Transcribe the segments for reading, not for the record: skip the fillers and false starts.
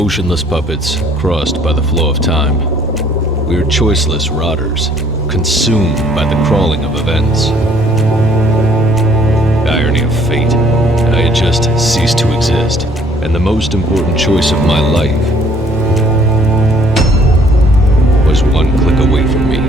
motionless puppets crossed by the flow of time. We're choiceless rotters, consumed by the crawling of events. Irony of fate, I had just ceased to exist, and the most important choice of my life was one click away from me.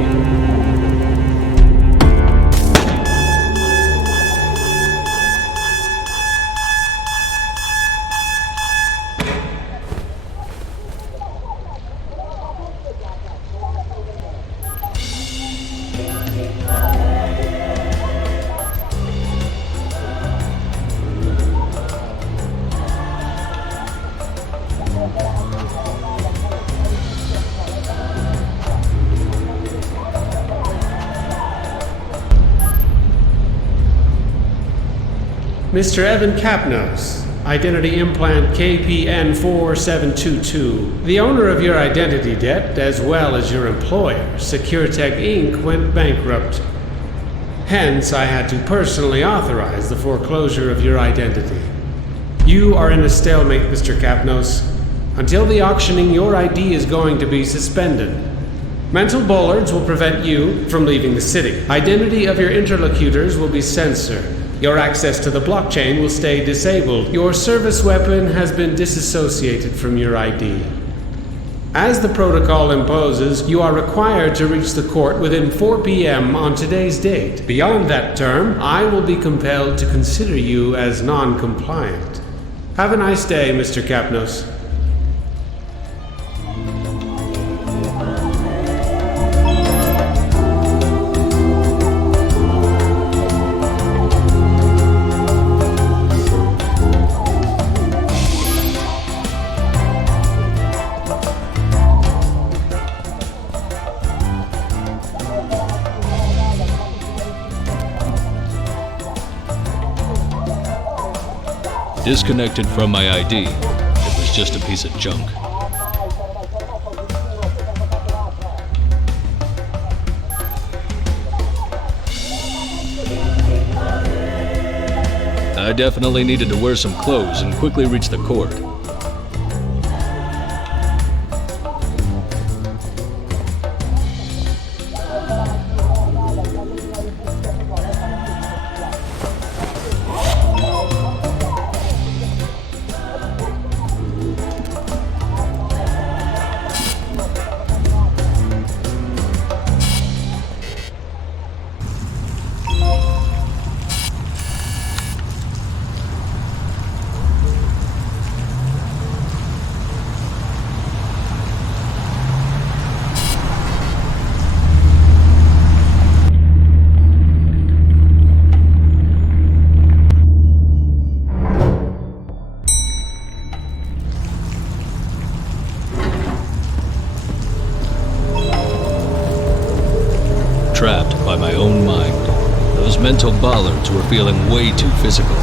Mr. Evan Kyklos, Identity Implant KPN 4722. The owner of your identity debt, as well as your employer, SecureTech Inc., went bankrupt. Hence, I had to personally authorize the foreclosure of your identity. You are in a stalemate, Mr. Kyklos. Until the auctioning, your ID is going to be suspended. Mental bollards will prevent you from leaving the city. Identity of your interlocutors will be censored. Your access to the blockchain will stay disabled. Your service weapon has been disassociated from your ID. As the protocol imposes, you are required to reach the court within 4 p.m. on today's date. Beyond that term, I will be compelled to consider you as non-compliant. Have a nice day, Mr. Kyklos. Disconnected from my ID. It was just a piece of junk. I definitely needed to wear some clothes and quickly reach the court. Trapped by my own mind. Those mental bollards were feeling way too physical.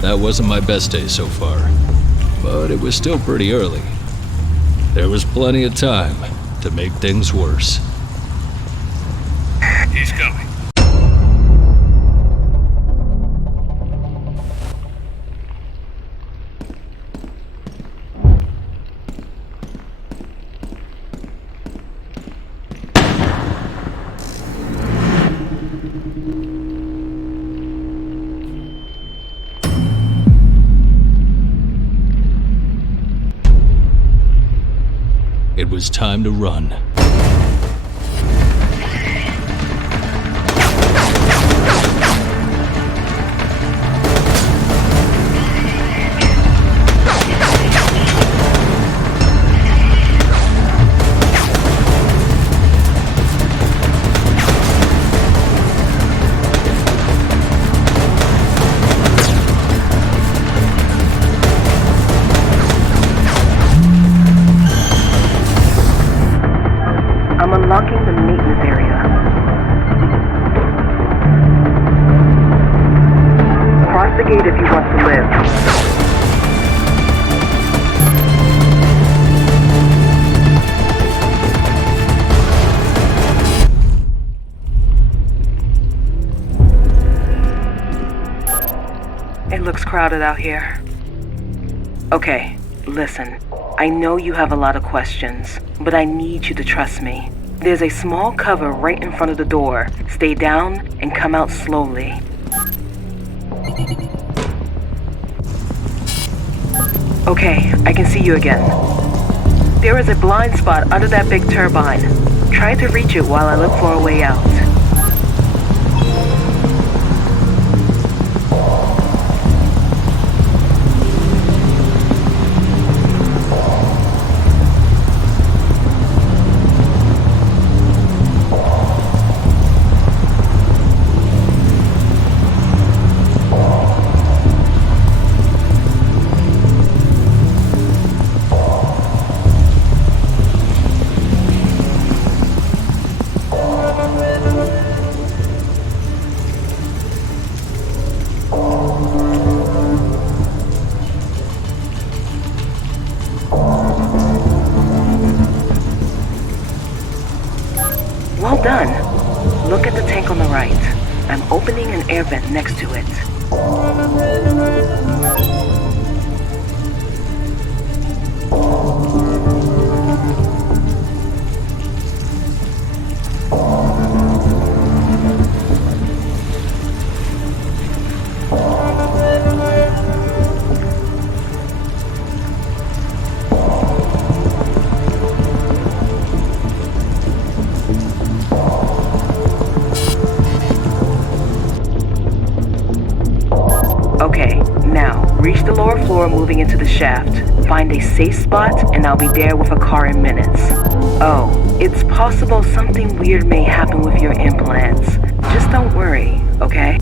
That wasn't my best day so far, but it was still pretty early. There was plenty of time to make things worse. He's coming. It was time to run. looks crowded out here. Okay, listen. I know you have a lot of questions, but I need you to trust me. There's a small cover right in front of the door. Stay down and come out slowly. Okay, I can see you again. There is a blind spot under that big turbine. Try to reach it while I look for a way out. Well done. Look at the tank on the right. I'm opening an air vent next to it. Okay, now, reach the lower floor moving into the shaft. Find a safe spot and I'll be there with a car in minutes. Oh, it's possible something weird may happen with your implants. Just don't worry, okay?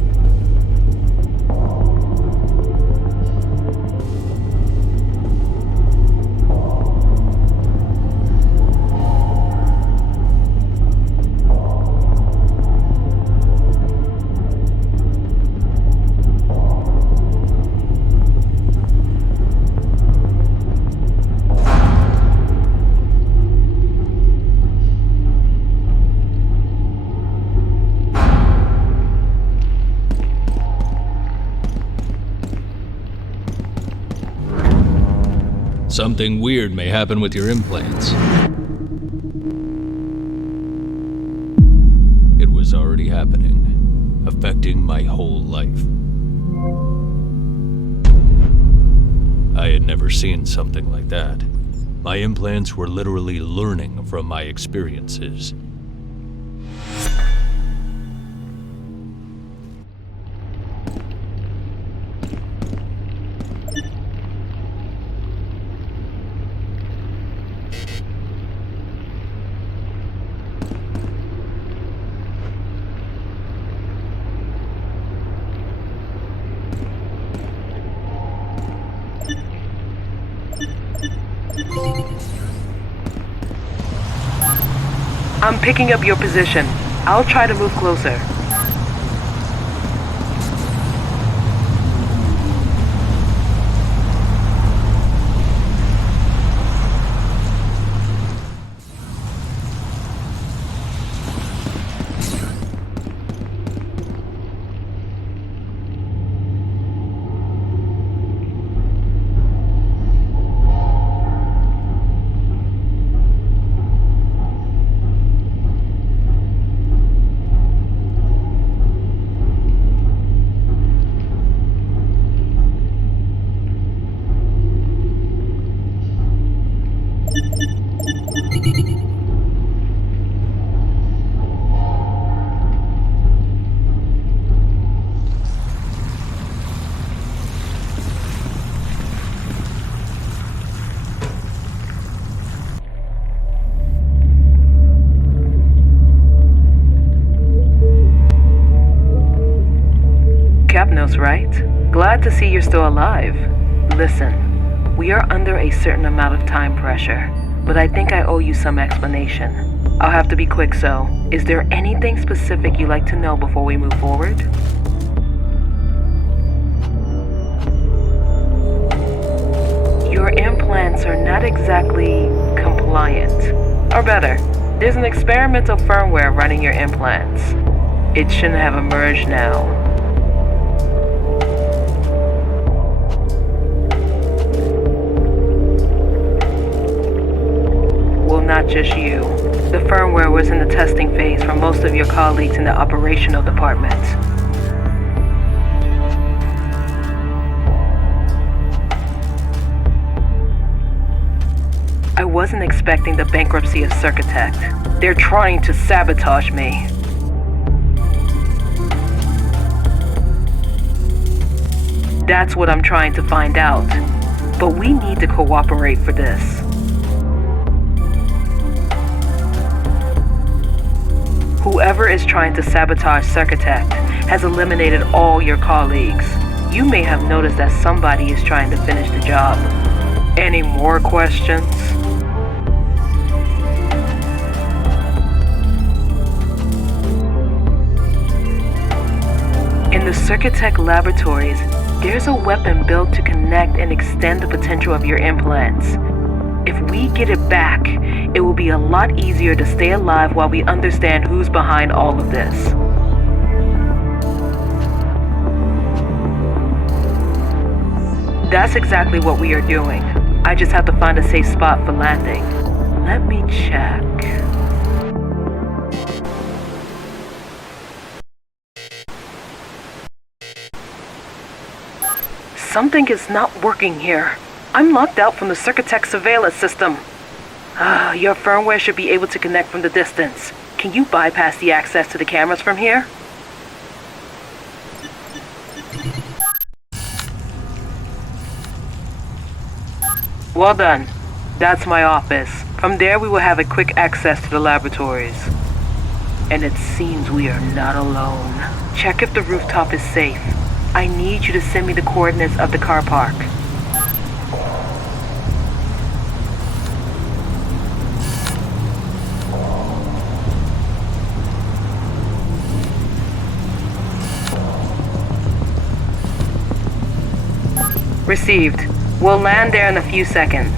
Something weird may happen with your implants. It was already happening, affecting my whole life. I had never seen something like that. My implants were literally learning from my experiences. I'm picking up your position. I'll try to move closer. Kyklos, right? Glad to see you're still alive. Listen, we are under a certain amount of time pressure, but I think I owe you some explanation. I'll have to be quick, so is there anything specific you'd like to know before we move forward? Your implants are not exactly compliant. Or better, there's an experimental firmware running your implants. It shouldn't have emerged now. not just you. The firmware was in the testing phase for most of your colleagues in the operational department. I wasn't expecting the bankruptcy of Circutect. They're trying to sabotage me. That's what I'm trying to find out. But we need to cooperate for this. Whoever is trying to sabotage Circutect has eliminated all your colleagues. You may have noticed that somebody is trying to finish the job. Any more questions? In the Circutech laboratories, there's a weapon built to connect and extend the potential of your implants. If we get it back, it will be a lot easier to stay alive while we understand who's behind all of this. That's exactly what we are doing. I just have to find a safe spot for landing. Let me check. Something is not working here. I'm locked out from the Circutech surveillance system. Your firmware should be able to connect from the distance. Can you bypass the access to the cameras from here? Well done. That's my office. From there we will have a quick access to the laboratories. And it seems we are not alone. Check if the rooftop is safe. I need you to send me the coordinates of the car park. Received. We'll land there in a few seconds.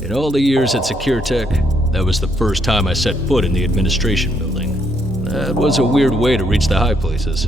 In all the years at SecureTech, that was the first time I set foot in the administration building. That was a weird way to reach the high places.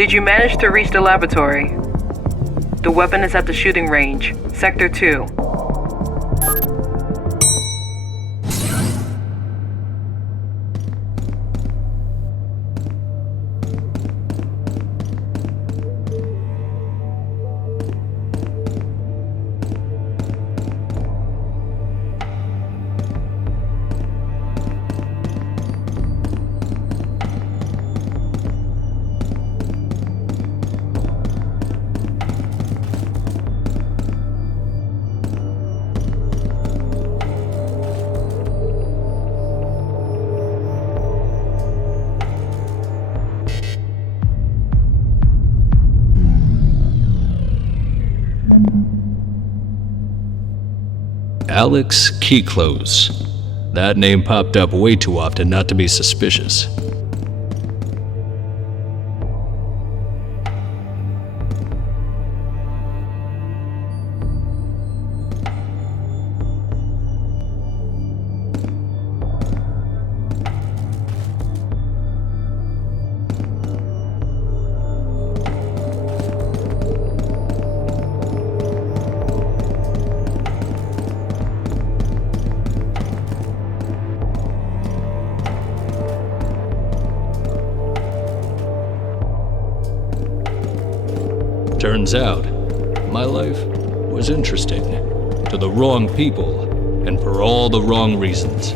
Did you manage to reach the laboratory? The weapon is at the shooting range, Sector 2. Alex Kyklos. That name popped up way too often not to be suspicious. Turns out, my life was interesting to the wrong people and for all the wrong reasons.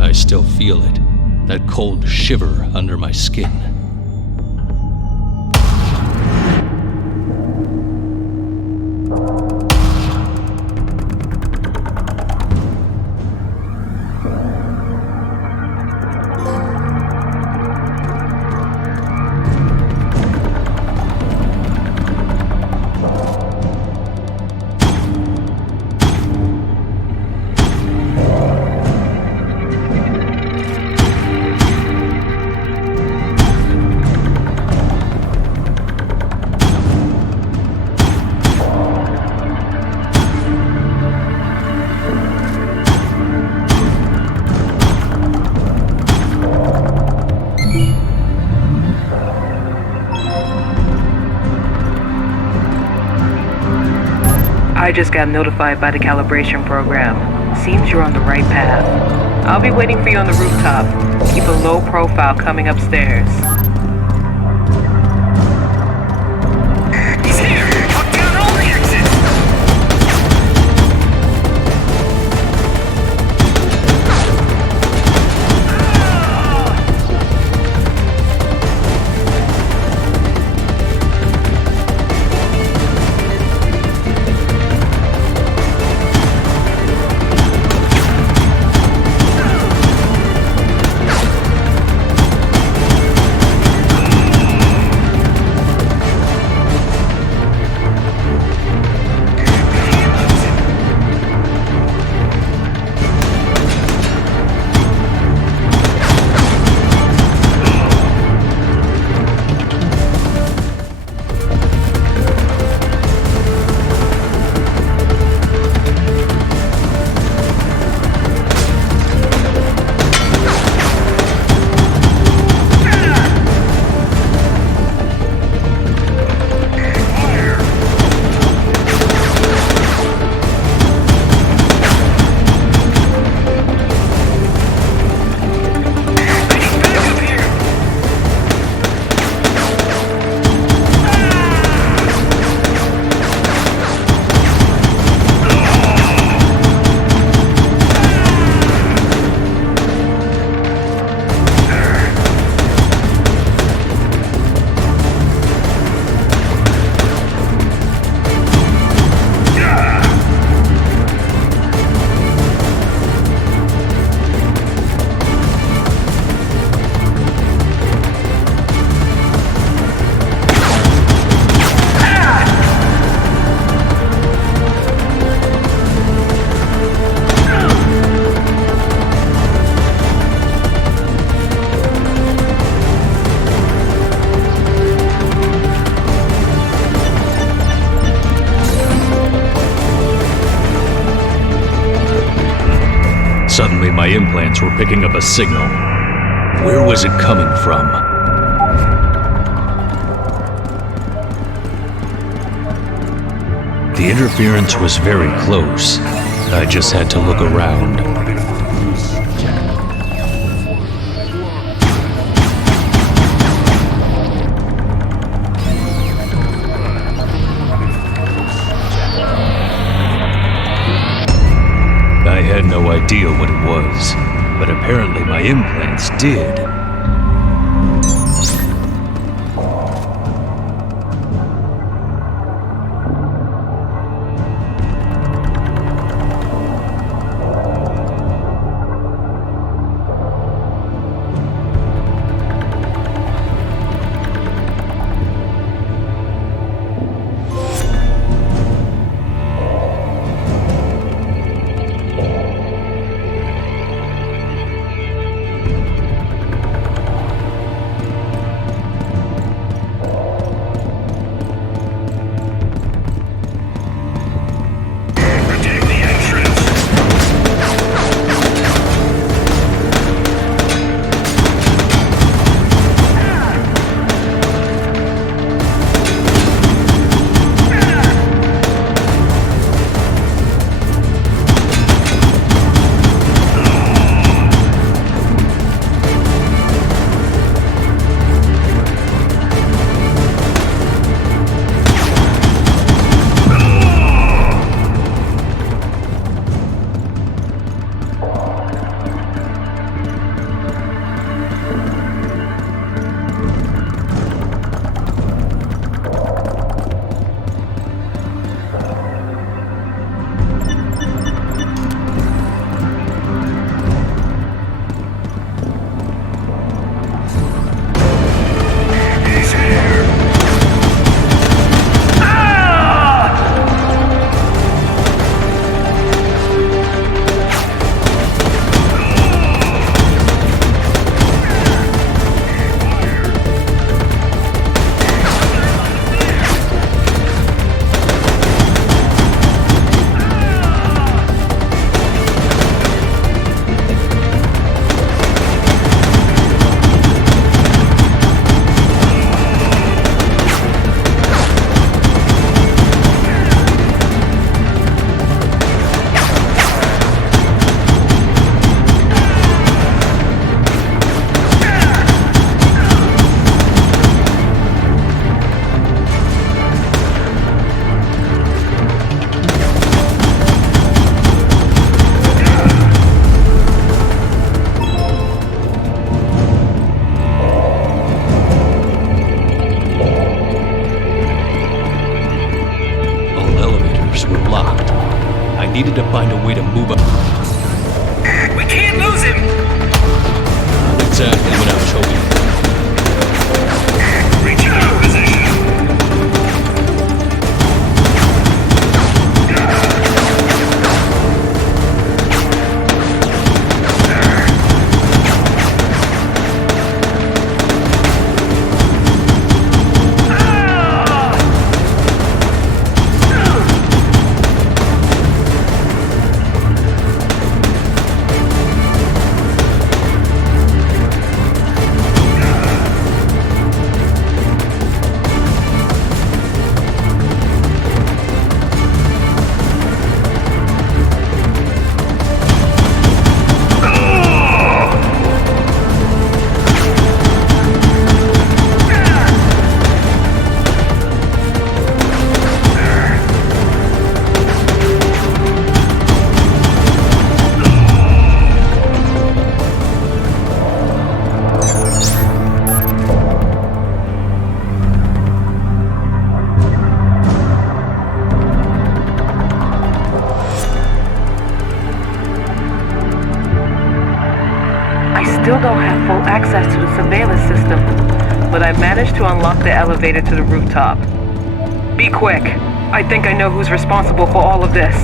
I still feel it, that cold shiver under my skin. I just got notified by the calibration program. Seems you're on the right path. I'll be waiting for you on the rooftop. Keep a low profile coming upstairs. He's here! Lock down all the exits! Suddenly, my implants were picking up a signal. Where was it coming from? The interference was very close. I just had to look around. I had no idea what it was, but apparently my implants did. to find a way to move up. We can't lose him! Not exactly what I was hoping for. Reaching our position. Still don't have full access to the surveillance system, but I managed to unlock the elevator to the rooftop. Be quick. I think I know who's responsible for all of this.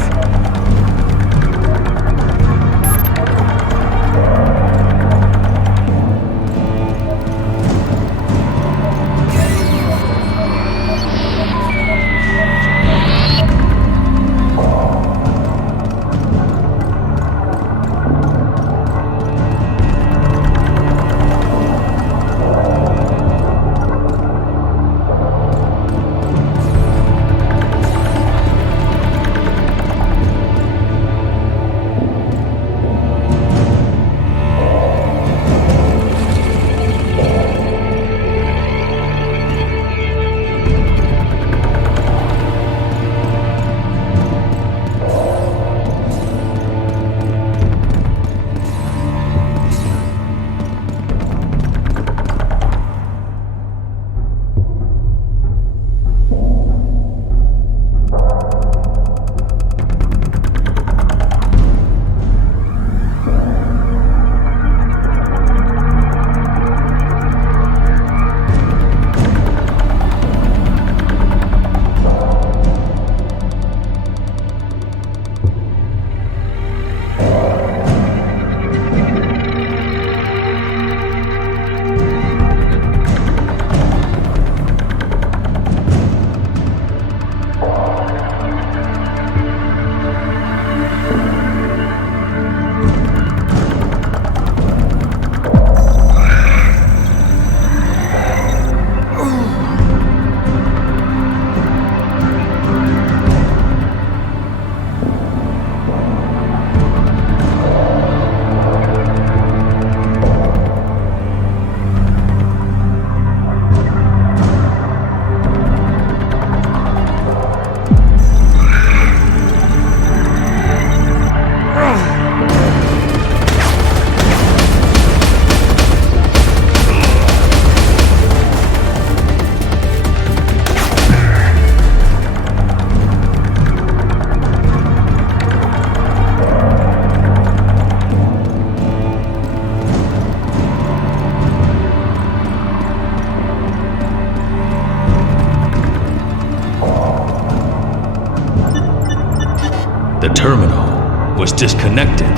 The terminal was disconnected,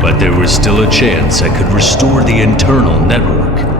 but there was still a chance I could restore the internal network.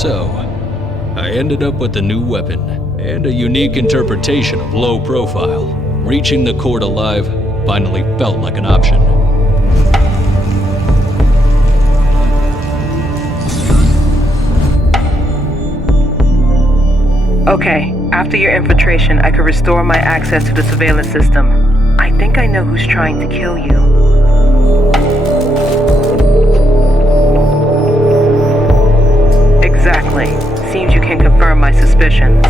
So, I ended up with a new weapon and a unique interpretation of low profile. Reaching the court alive finally felt like an option. Okay, after your infiltration, I could restore my access to the surveillance system. I think I know who's trying to kill you. Exactly. Seems you can confirm my suspicions.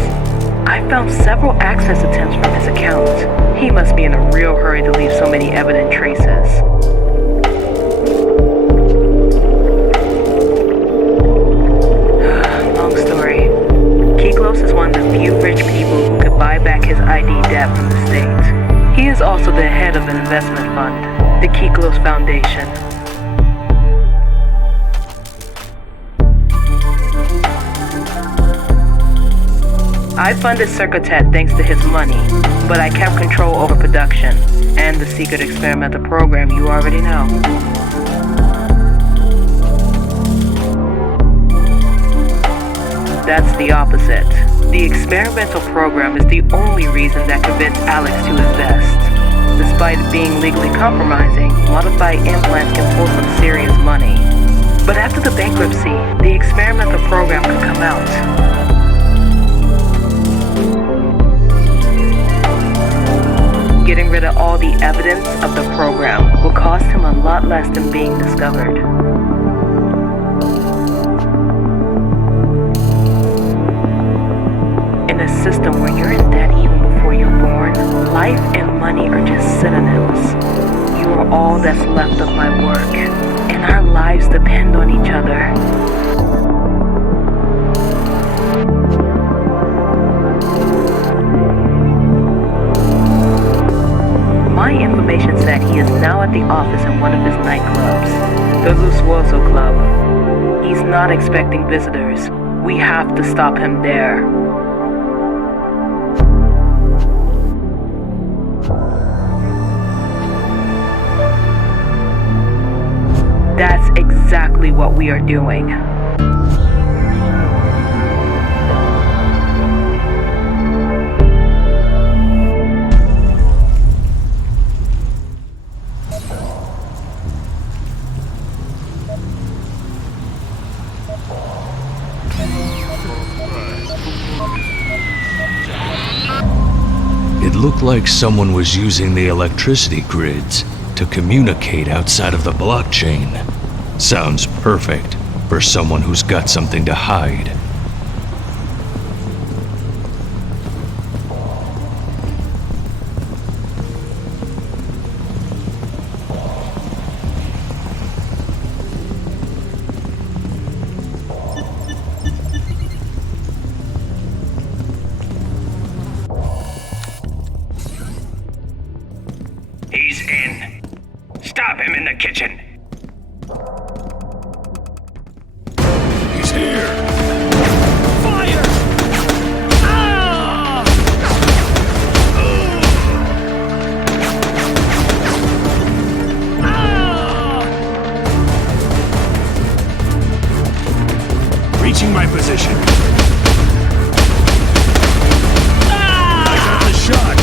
I found several access attempts from his account. He must be in a real hurry to leave so many evident traces. Long story. Kyklos is one of the few rich people who could buy back his ID debt from the state. He is also the head of an investment fund, the Kyklos Foundation. I funded Circuitet thanks to his money, but I kept control over production and the secret experimental program you already know. That's the opposite. The experimental program is the only reason that convinced Alex to invest. Despite it being legally compromising, modified implants can pull some serious money. But after the bankruptcy, the experimental program could come out. Getting rid of all the evidence of the program will cost him a lot less than being discovered. In a system where you're in debt even before you're born, life and money are just synonyms. You are all that's left of my work, and our lives depend on each other. My information said he is now at the office in one of his nightclubs, the Lusuoso Club. He's not expecting visitors. We have to stop him there. That's exactly what we are doing. It looked like someone was using the electricity grids to communicate outside of the blockchain. Sounds perfect for someone who's got something to hide. He's in. Stop him in the kitchen. He's here! Fire! Ah! Ah! Reaching my position. I got the shot.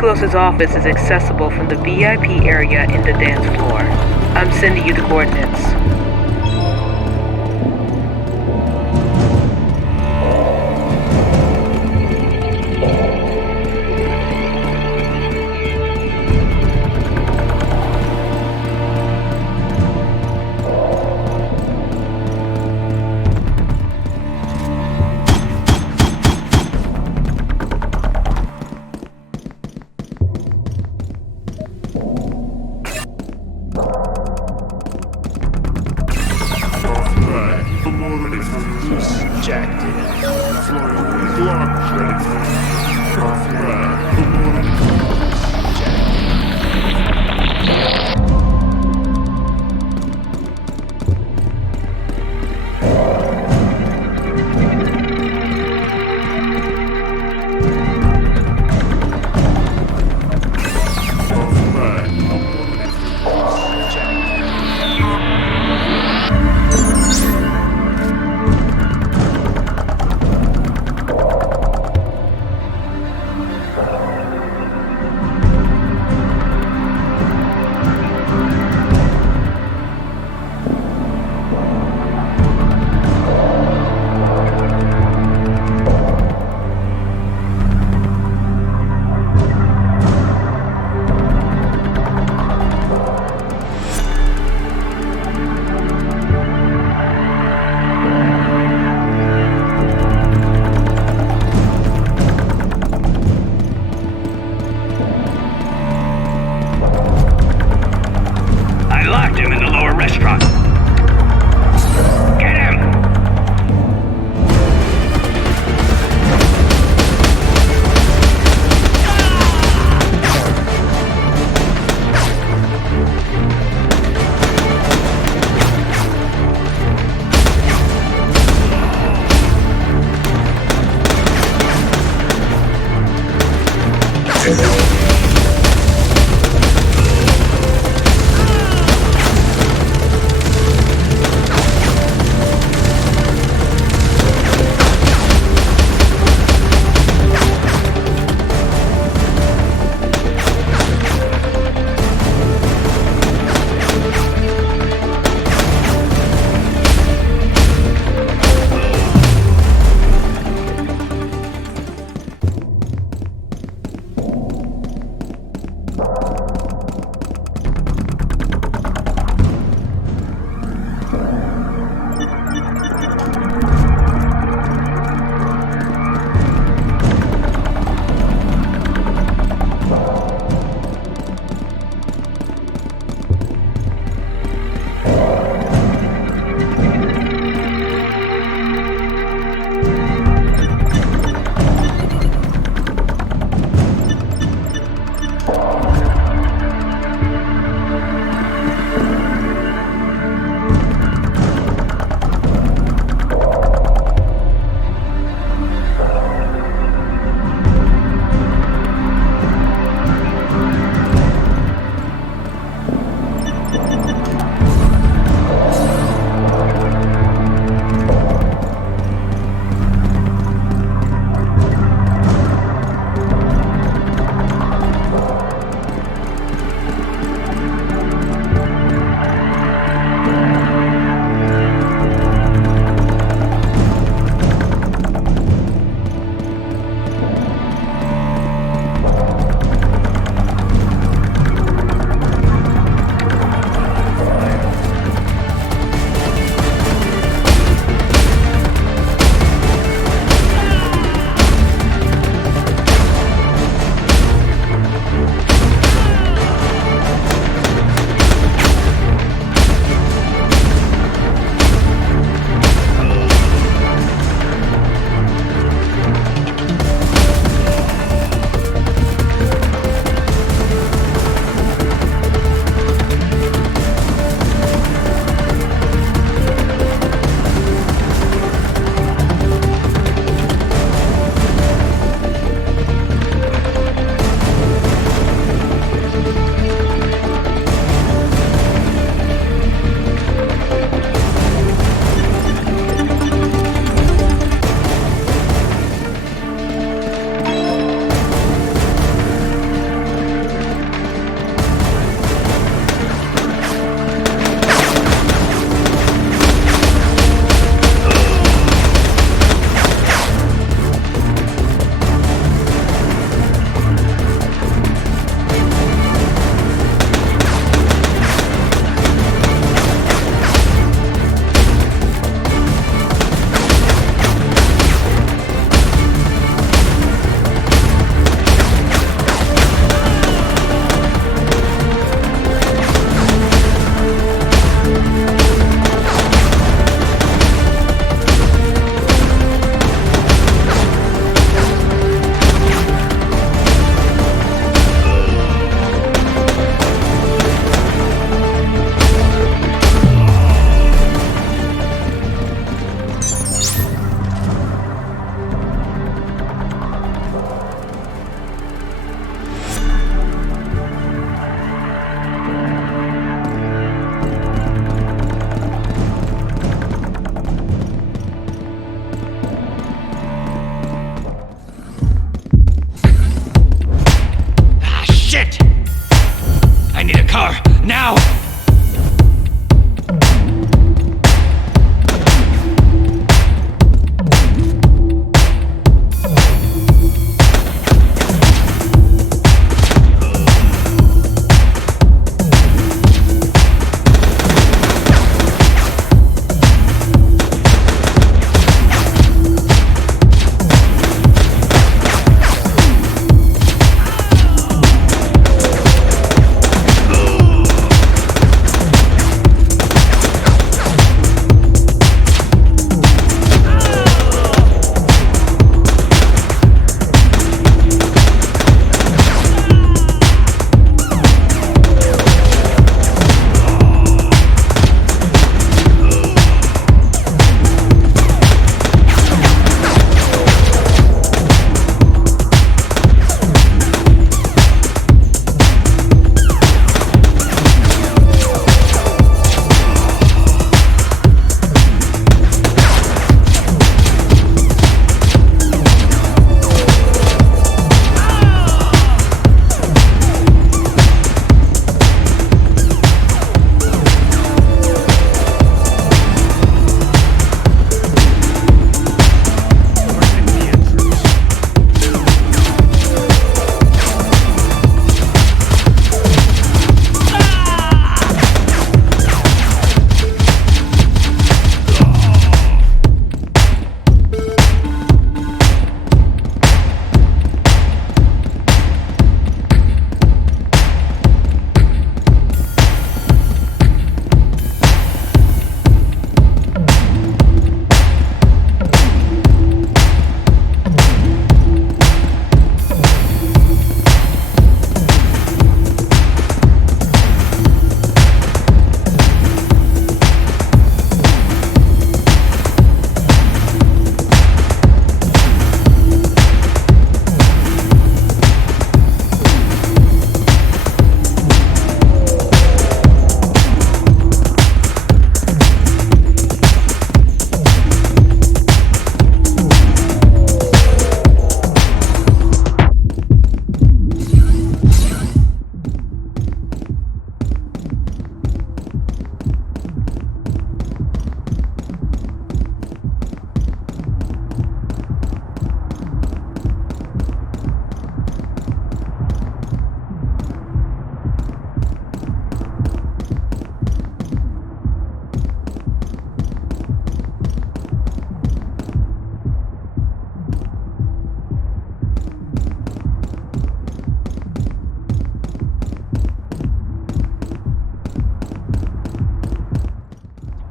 Kyklos' office is accessible from the VIP area in the dance floor. I'm sending you the coordinates.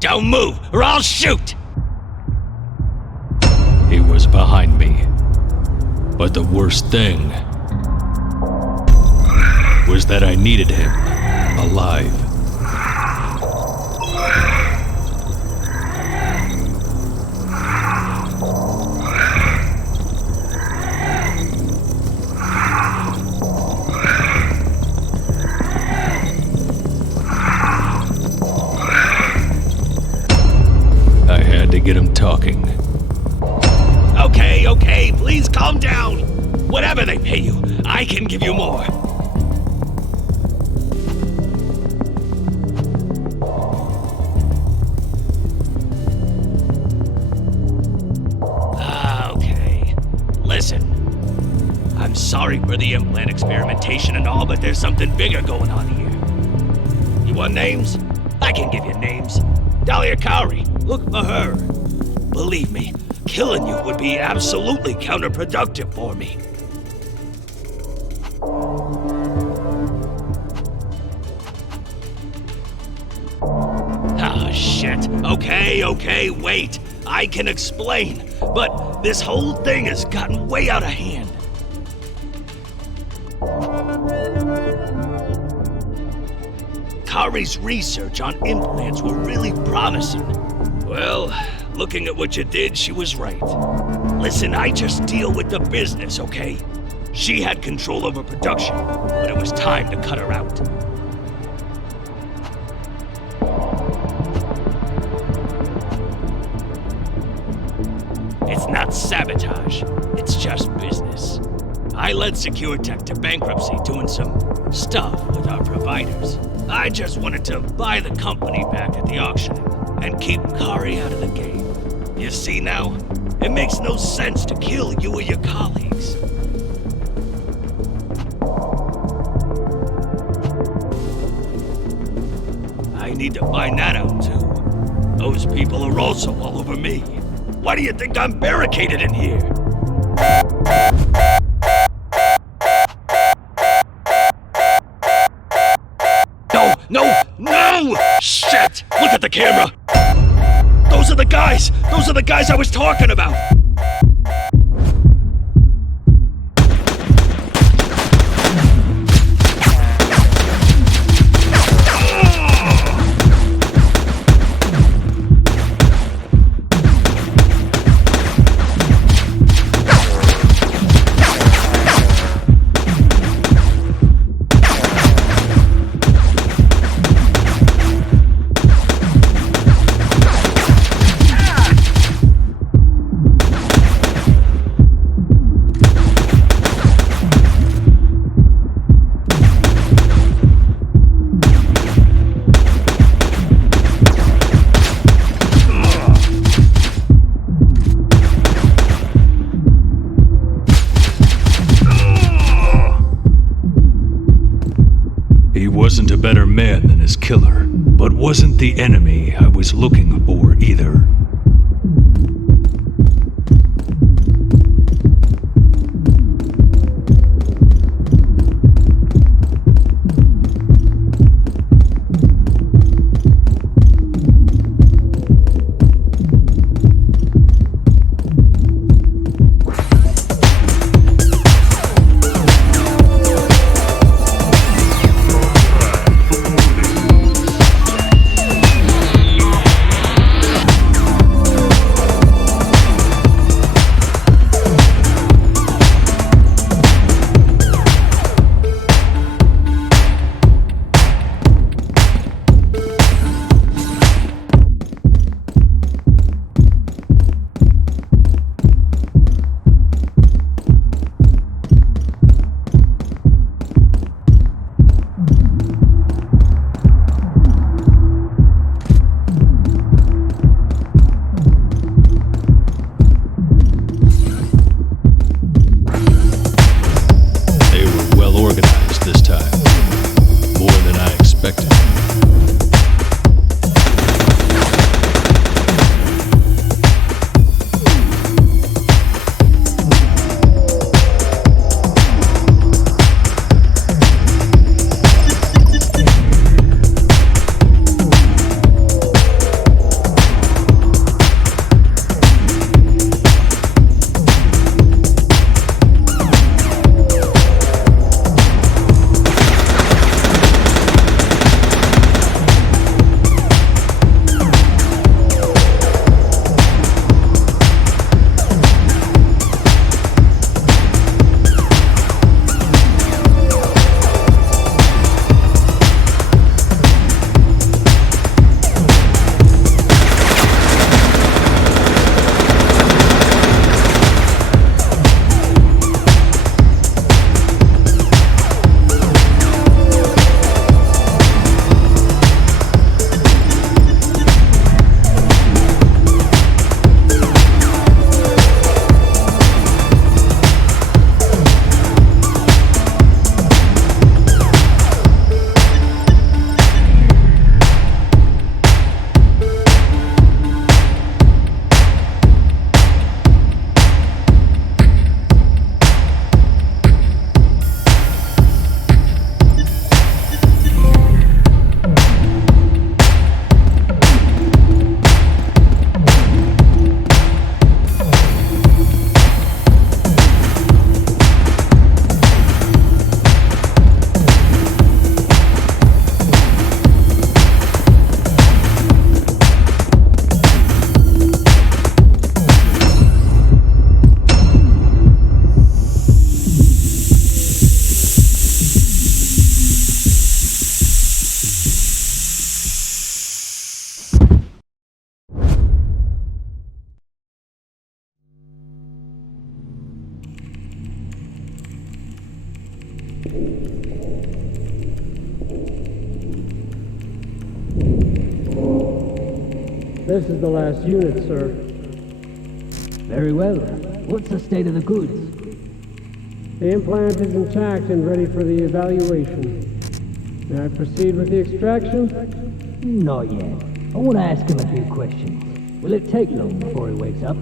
Don't move, or I'll shoot! He was behind me. But the worst thing was that I needed him alive. I had to get him talking. Okay, please calm down. Whatever they pay you, I can give you more. Okay. Listen. I'm sorry for the implant experimentation and all, but there's something bigger going on here. You want names? I can give you names. Dahlia Cowrie, look for her. Believe me, killing you would be absolutely counterproductive for me. Ah, shit. Okay, wait. I can explain, but this whole thing has gotten way out of hand. Kari's research on implants were really promising. Well, looking at what you did, she was right. Listen, I just deal with the business, okay? She had control over production, but it was time to cut her out. It's not sabotage, it's just business. I led SecureTech to bankruptcy doing some stuff with our providers. I just wanted to buy the company back at the auction and keep Kari out of the game. You see now? It makes no sense to kill you or your colleagues. I need to find that out too. Those people are also all over me. Why do you think I'm barricaded in here? No! Shit! Look at the camera! Those are the guys! Those are the guys I was talking about! Wasn't a better man than his killer, but wasn't the enemy I was looking for either. This is the last unit, sir. Very well. What's the state of the goods? The implant is intact and ready for the evaluation. May I proceed with the extraction? Not yet. I want to ask him a few questions. Will it take long before he wakes up?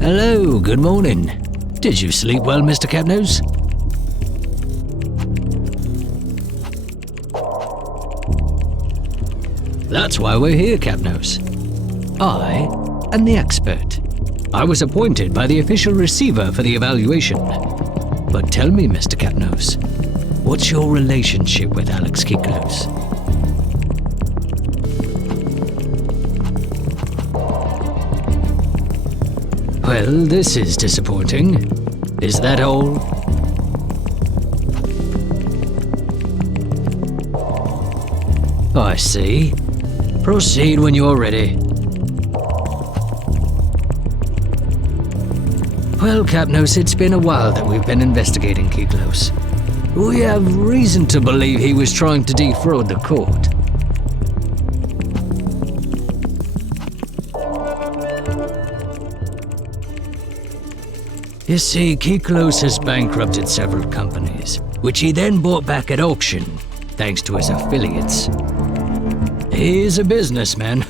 Hello, good morning. Did you sleep well, Mr. Kyklos? That's why we're here, Kyklos. I am the expert. I was appointed by the official receiver for the evaluation. But tell me, Mr. Kyklos, what's your relationship with Alex Kyklos? Well, this is disappointing. Is that all? I see. Proceed when you're ready. Well, Kyklos, it's been a while that we've been investigating Kyklos. We have reason to believe he was trying to defraud the court. You see, Kyklos has bankrupted several companies, which he then bought back at auction, thanks to his affiliates. He's a businessman.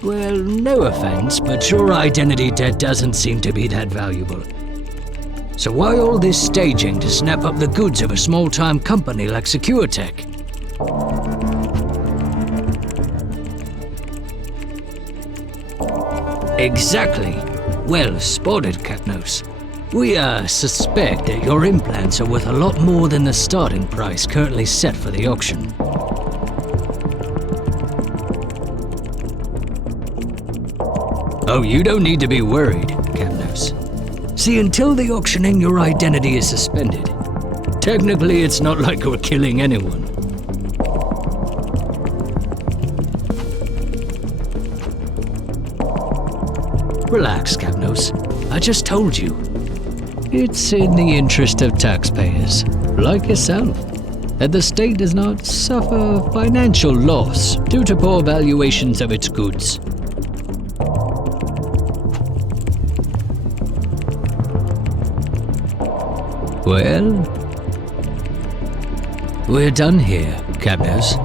Well, no offense, but your identity debt doesn't seem to be that valuable. So why all this staging to snap up the goods of a small-time company like SecureTech? Exactly. Well spotted, Kyklos. We suspect that your implants are worth a lot more than the starting price currently set for the auction. Oh, you don't need to be worried, Kyklos. See, until the auctioning, your identity is suspended. Technically, it's not like we're killing anyone. Relax, Kyklos. I just told you. It's in the interest of taxpayers, like yourself, that the state does not suffer financial loss due to poor valuations of its goods. Well, We're done here, Kyklos.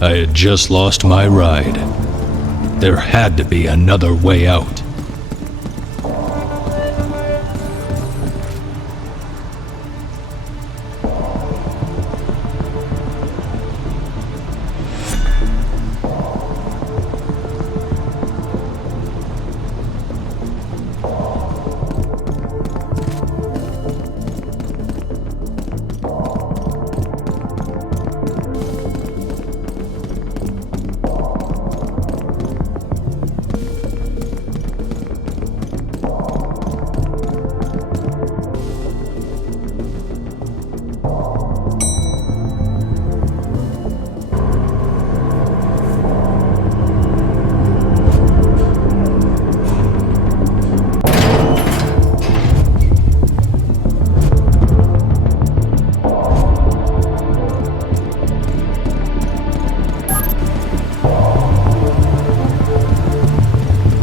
I had just lost my ride. There had to be another way out.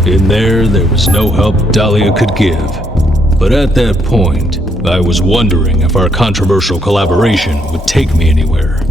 In there was no help Dahlia could give. But at that point, I was wondering if our controversial collaboration would take me anywhere.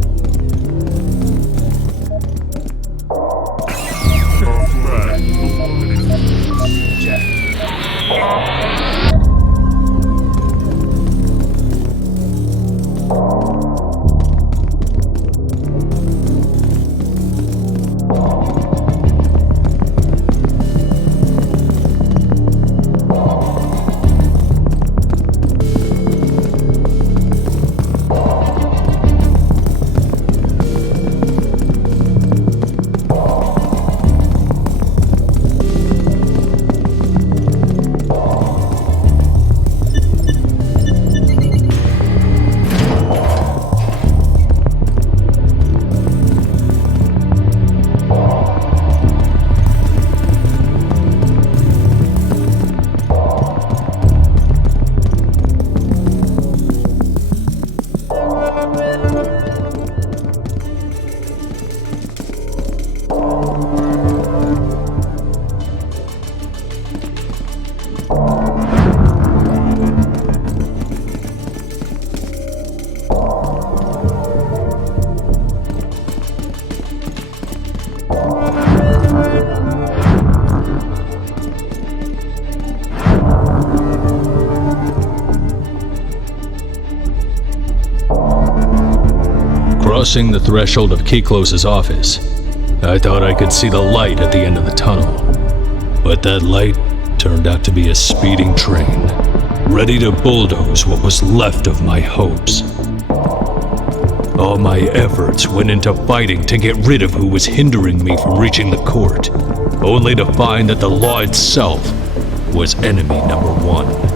Crossing the threshold of Kyklos' office, I thought I could see the light at the end of the tunnel. But that light turned out to be a speeding train, ready to bulldoze what was left of my hopes. All my efforts went into fighting to get rid of who was hindering me from reaching the court, only to find that the law itself was enemy number one.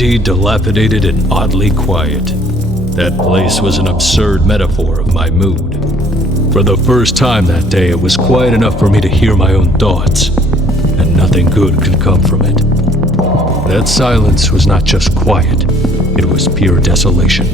empty, dilapidated, and oddly quiet. That place was an absurd metaphor of my mood. For the first time that day, it was quiet enough for me to hear my own thoughts, and nothing good could come from it. That silence was not just quiet, it was pure desolation.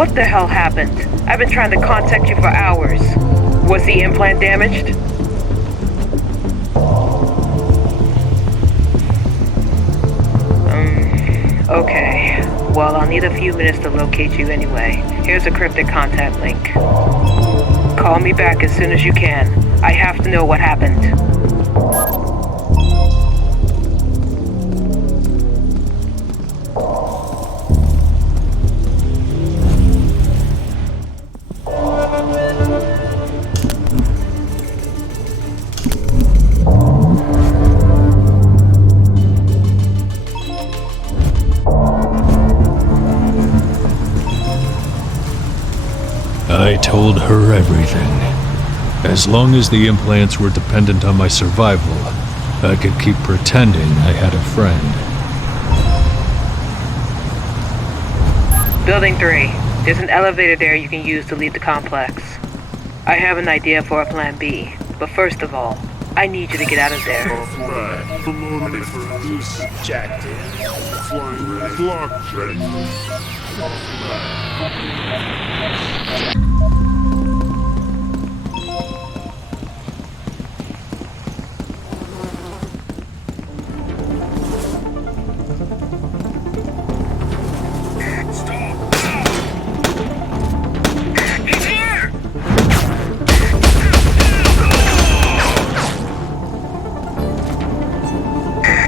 What the hell happened? I've been trying to contact you for hours. Was the implant damaged? Okay. Well, I'll need a few minutes to locate you anyway. Here's a cryptic contact link. Call me back as soon as you can. I have to know what happened. I told her everything. As long as the implants were dependent on my survival, I could keep pretending I had a friend. Building 3. There's an elevator there you can use to leave the complex. I have an idea for a plan B, but first of all, I need you to get out of there. Right. Promoted for this objective. Flying blockchain.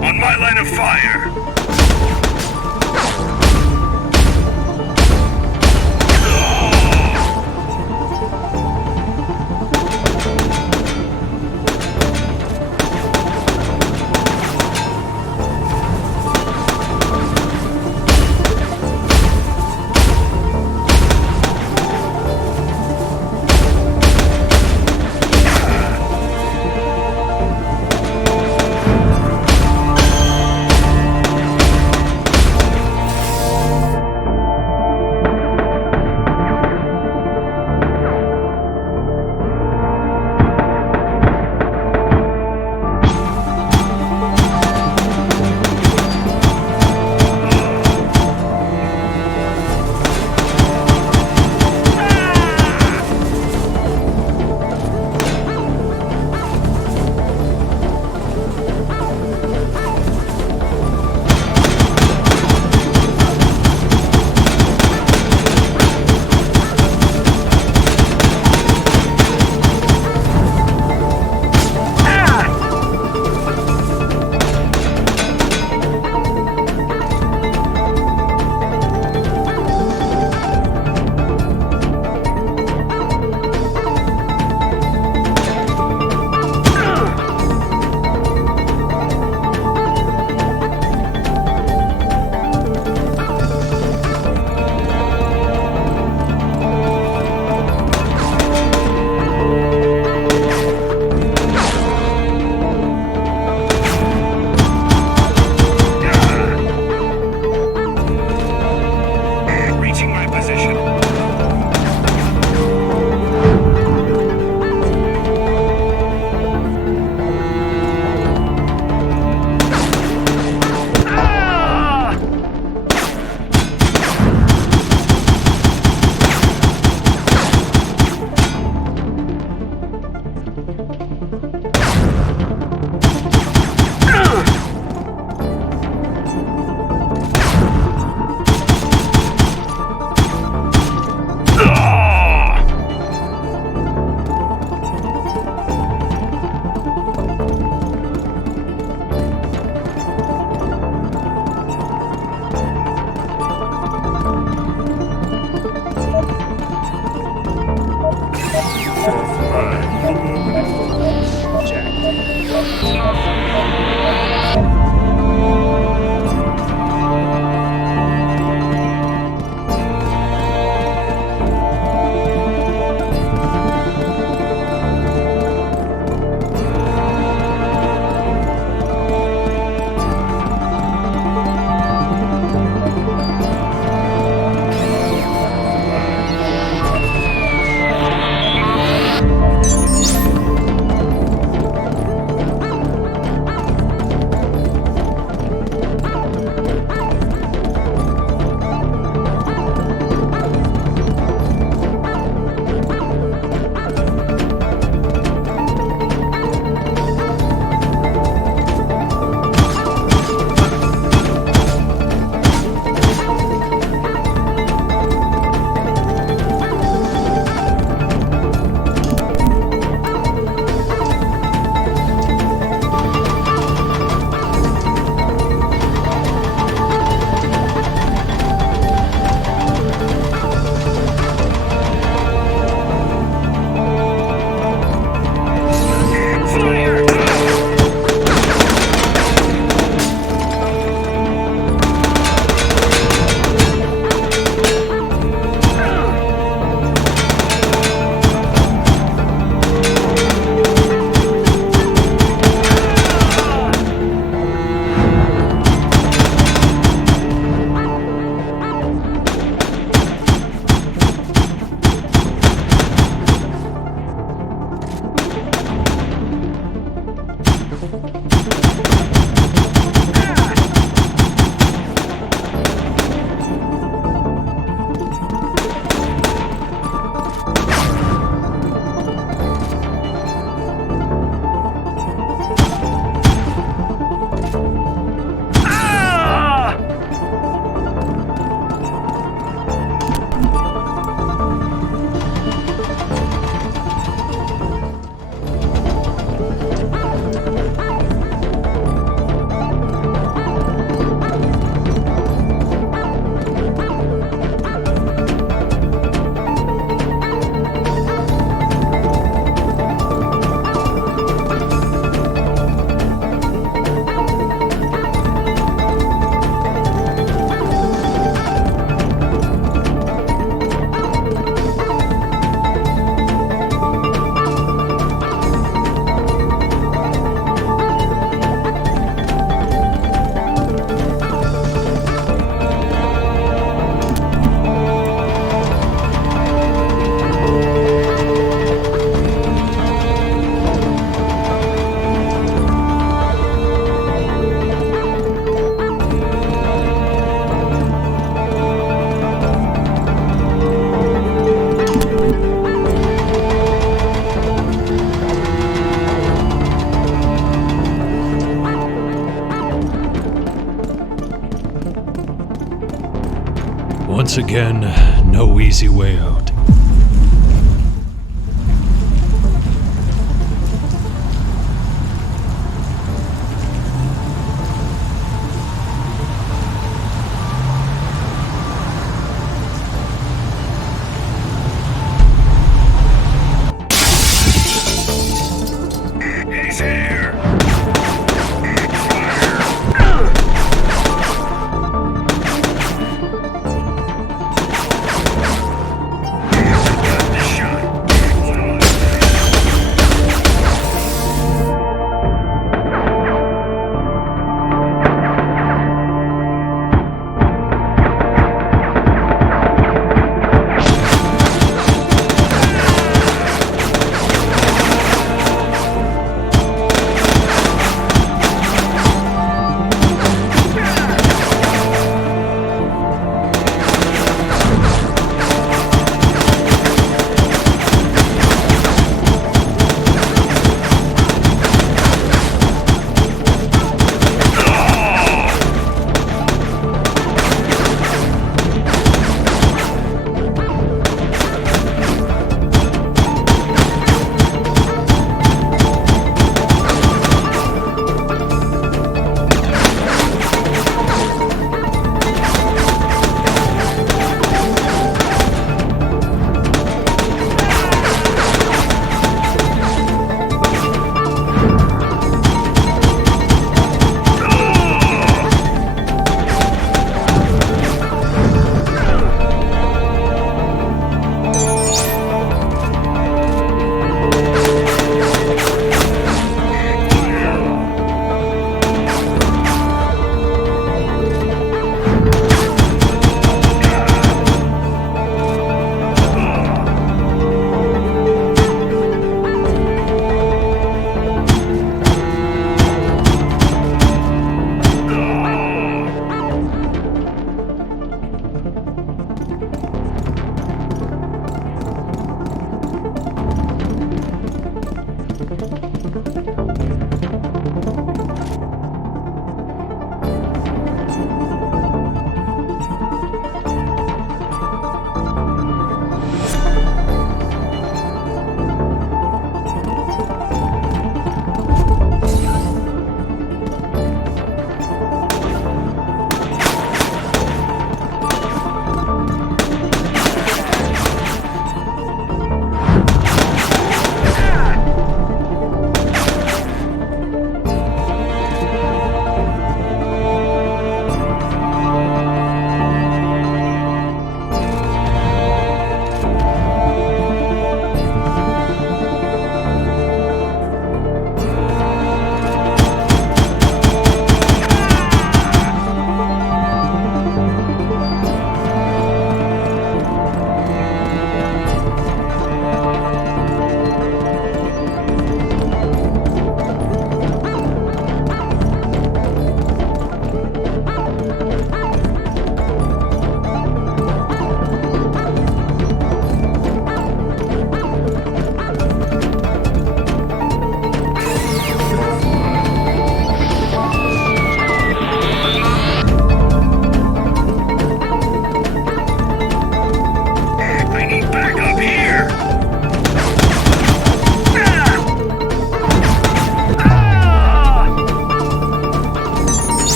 On my line of fire! Once again, no easy way out. He's here.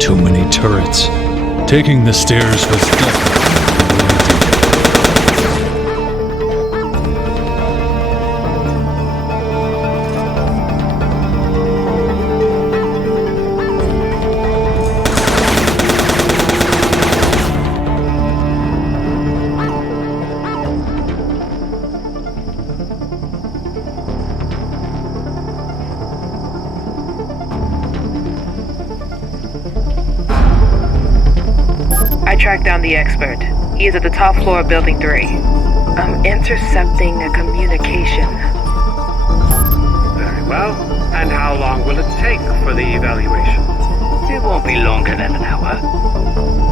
Too many turrets. Taking the stairs was definitely Track down the expert. He is at the top floor of Building 3. I'm intercepting a communication. Very well. And how long will it take for the evaluation? It won't be longer than an hour.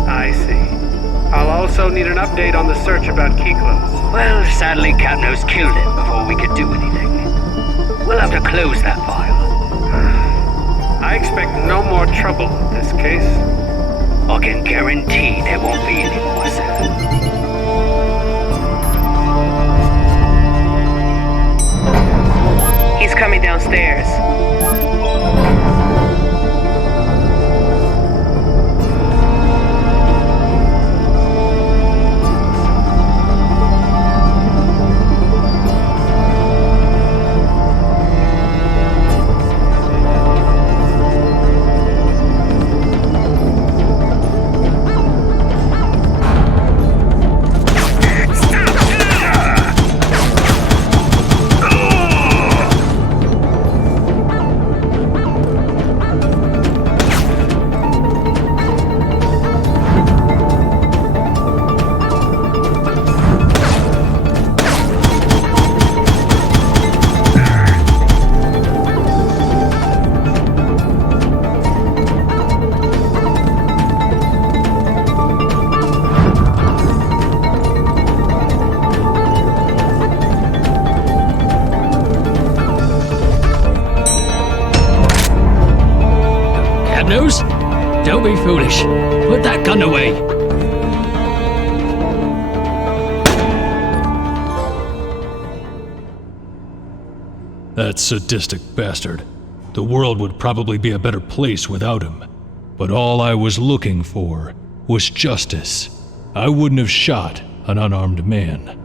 I see. I'll also need an update on the search about Kyklos. Well, sadly, Kyklos killed him before we could do anything. We'll have to close that file. I expect no more trouble with this case. I can guarantee there won't be any more, sir. He's coming downstairs. Don't be foolish. Put that gun away. That sadistic bastard. The world would probably be a better place without him. But all I was looking for was justice. I wouldn't have shot an unarmed man.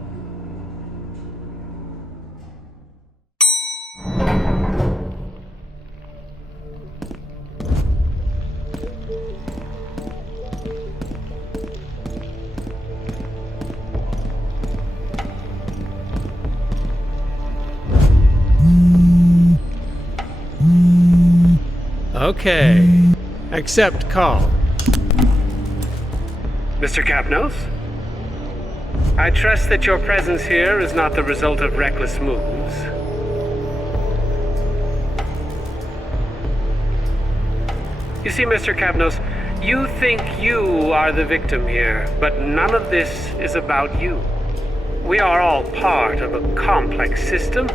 Okay. Accept call. Mr. Kyklos? I trust that your presence here is not the result of reckless moves. You see, Mr. Kyklos, you think you are the victim here, but none of this is about you. We are all part of a complex system,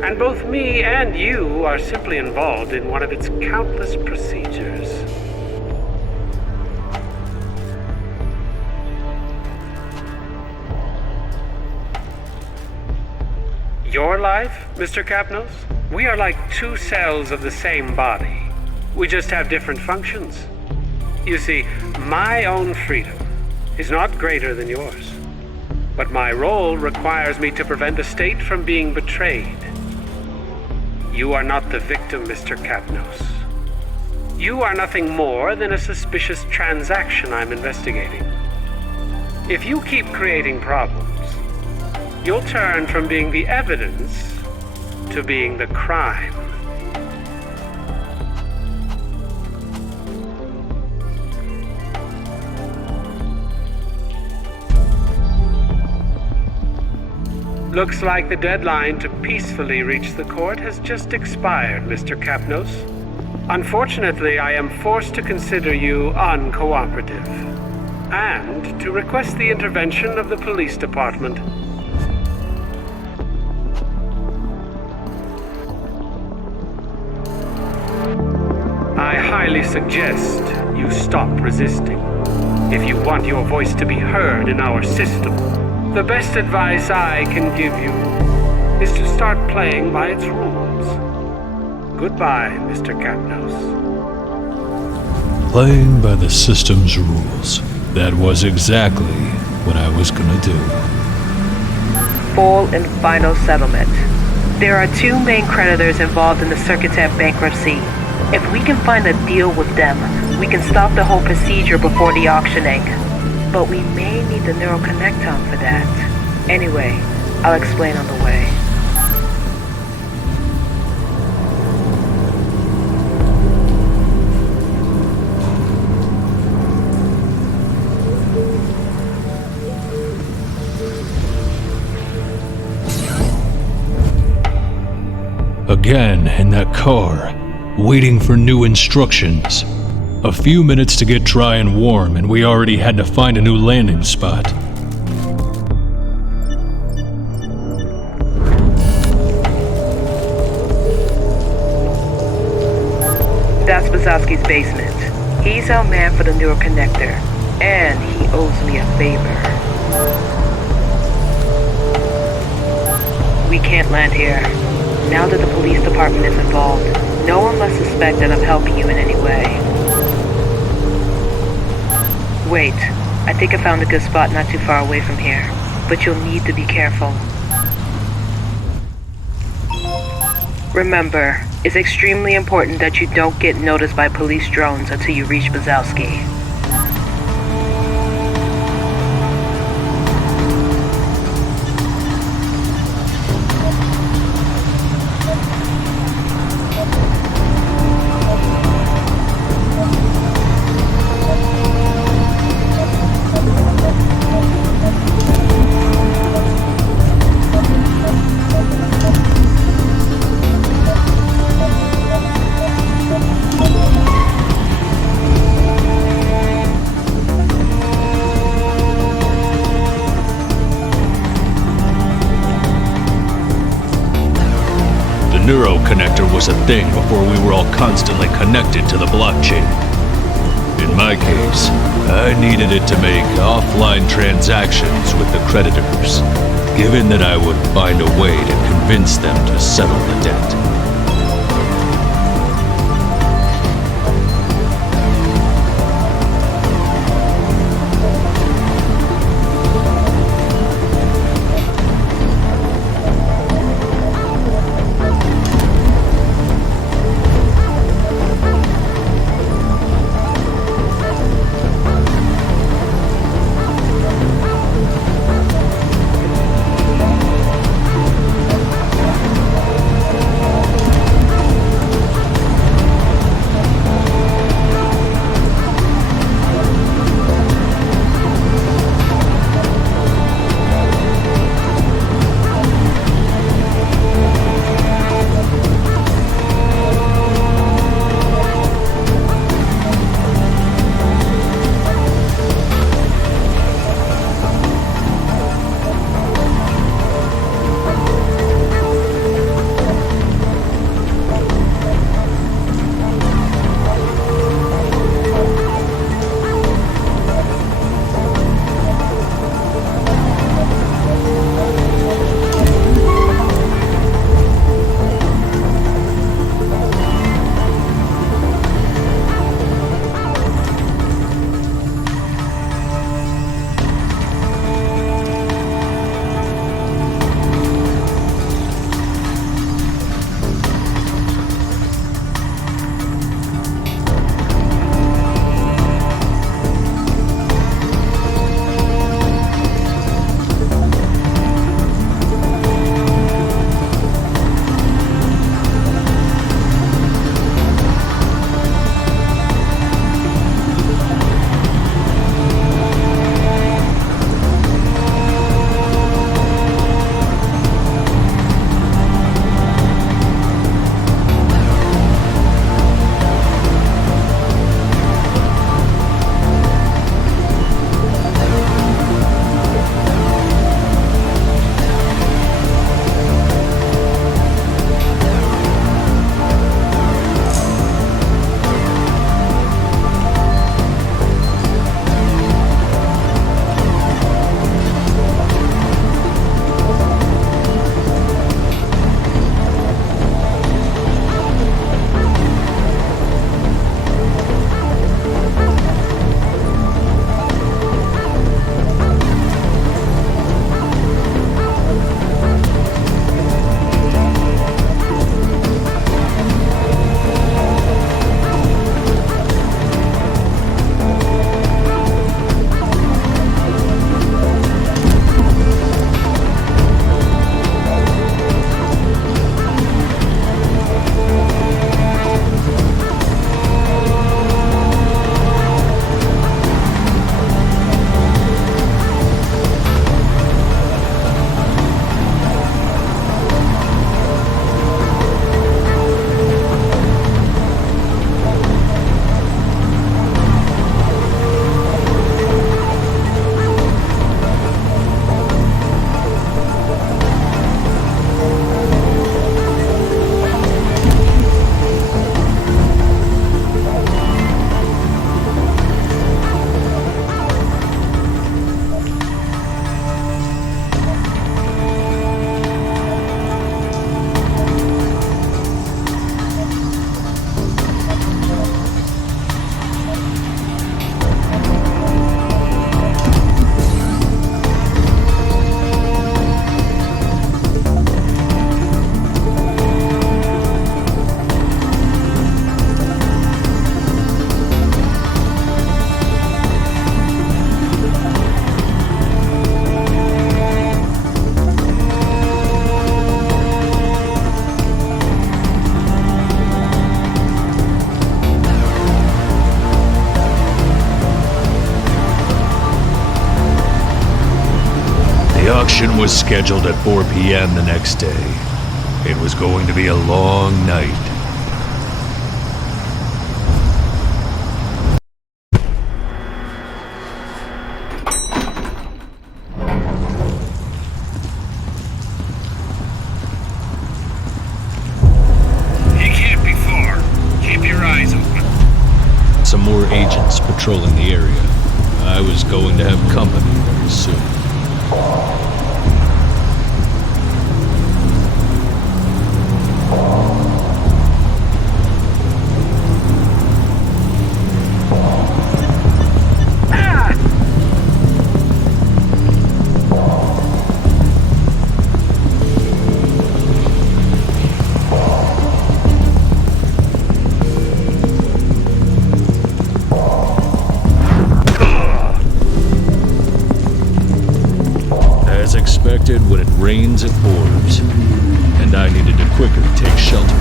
and both me and you are simply involved in one of its countless procedures. Your life, Mr. Kyklos? We are like two cells of the same body. We just have different functions. You see, my own freedom is not greater than yours, but my role requires me to prevent the state from being betrayed. You are not the victim, Mr. Kyklos. You are nothing more than a suspicious transaction I'm investigating. If you keep creating problems, you'll turn from being the evidence to being the crime. Looks like the deadline to peacefully reach the court has just expired, Mr. Kyklos. Unfortunately, I am forced to consider you uncooperative, and to request the intervention of the police department. I highly suggest you stop resisting. If you want your voice to be heard in our system, the best advice I can give you is to start playing by its rules. Goodbye, Mr. Kyklos. Playing by the system's rules. That was exactly what I was gonna do. Full and final settlement. There are two main creditors involved in the Circuitec bankruptcy. If we can find a deal with them, we can stop the whole procedure before the auctioning. But we may need the neural connectome for that. Anyway, I'll explain on the way. Again in that car, waiting for new instructions. A few minutes to get dry and warm, and we already had to find a new landing spot. That's Bazowski's basement. He's our man for the neuroconnector, and he owes me a favor. We can't land here. Now that the police department is involved, no one must suspect that I'm helping you in any way. Wait, I think I found a good spot not too far away from here, but you'll need to be careful. Remember, it's extremely important that you don't get noticed by police drones until you reach Bazowski. Neuroconnector was a thing before we were all constantly connected to the blockchain. In my case, I needed it to make offline transactions with the creditors, given that I would find a way to convince them to settle the debt. mission was scheduled at 4 p.m. the next day. It was going to be a long night. He can't be far. Keep your eyes open. Some more agents patrolling the area. I was going to have company very soon. As expected, when it rains, it pours, and I needed to quickly take shelter.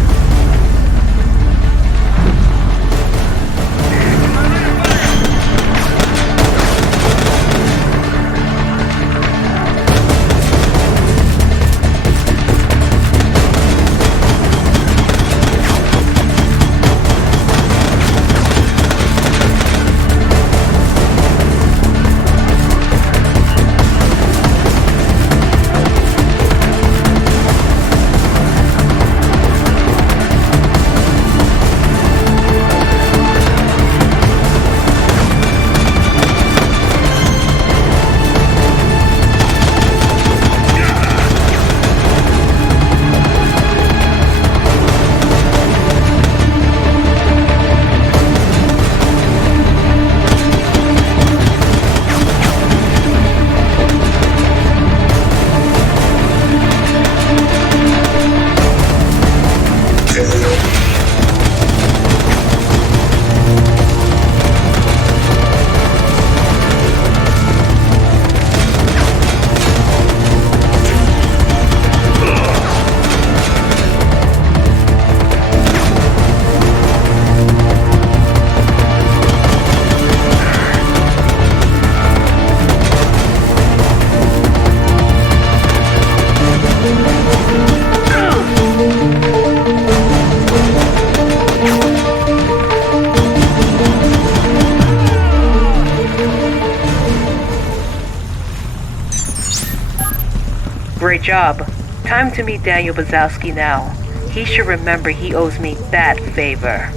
Great job. Time to meet Daniel Bazowski now. He should remember he owes me that favor.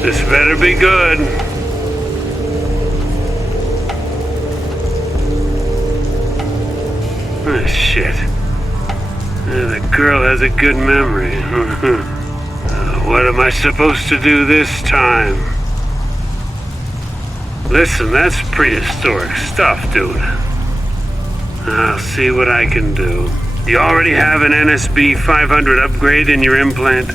This better be good. Oh, shit. The girl has a good memory. What am I supposed to do this time? Listen, that's prehistoric stuff, dude. I'll see what I can do. You already have an NSB 500 upgrade in your implant?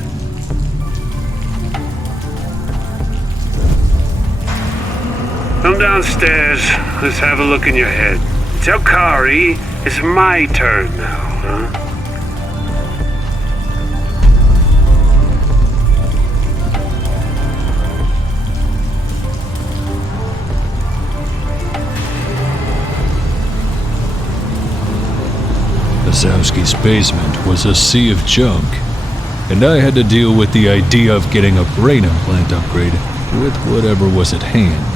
Come downstairs. Let's have a look in your head. Tell Kari it's my turn now, huh? Bazowski's basement was a sea of junk, and I had to deal with the idea of getting a brain implant upgrade with whatever was at hand.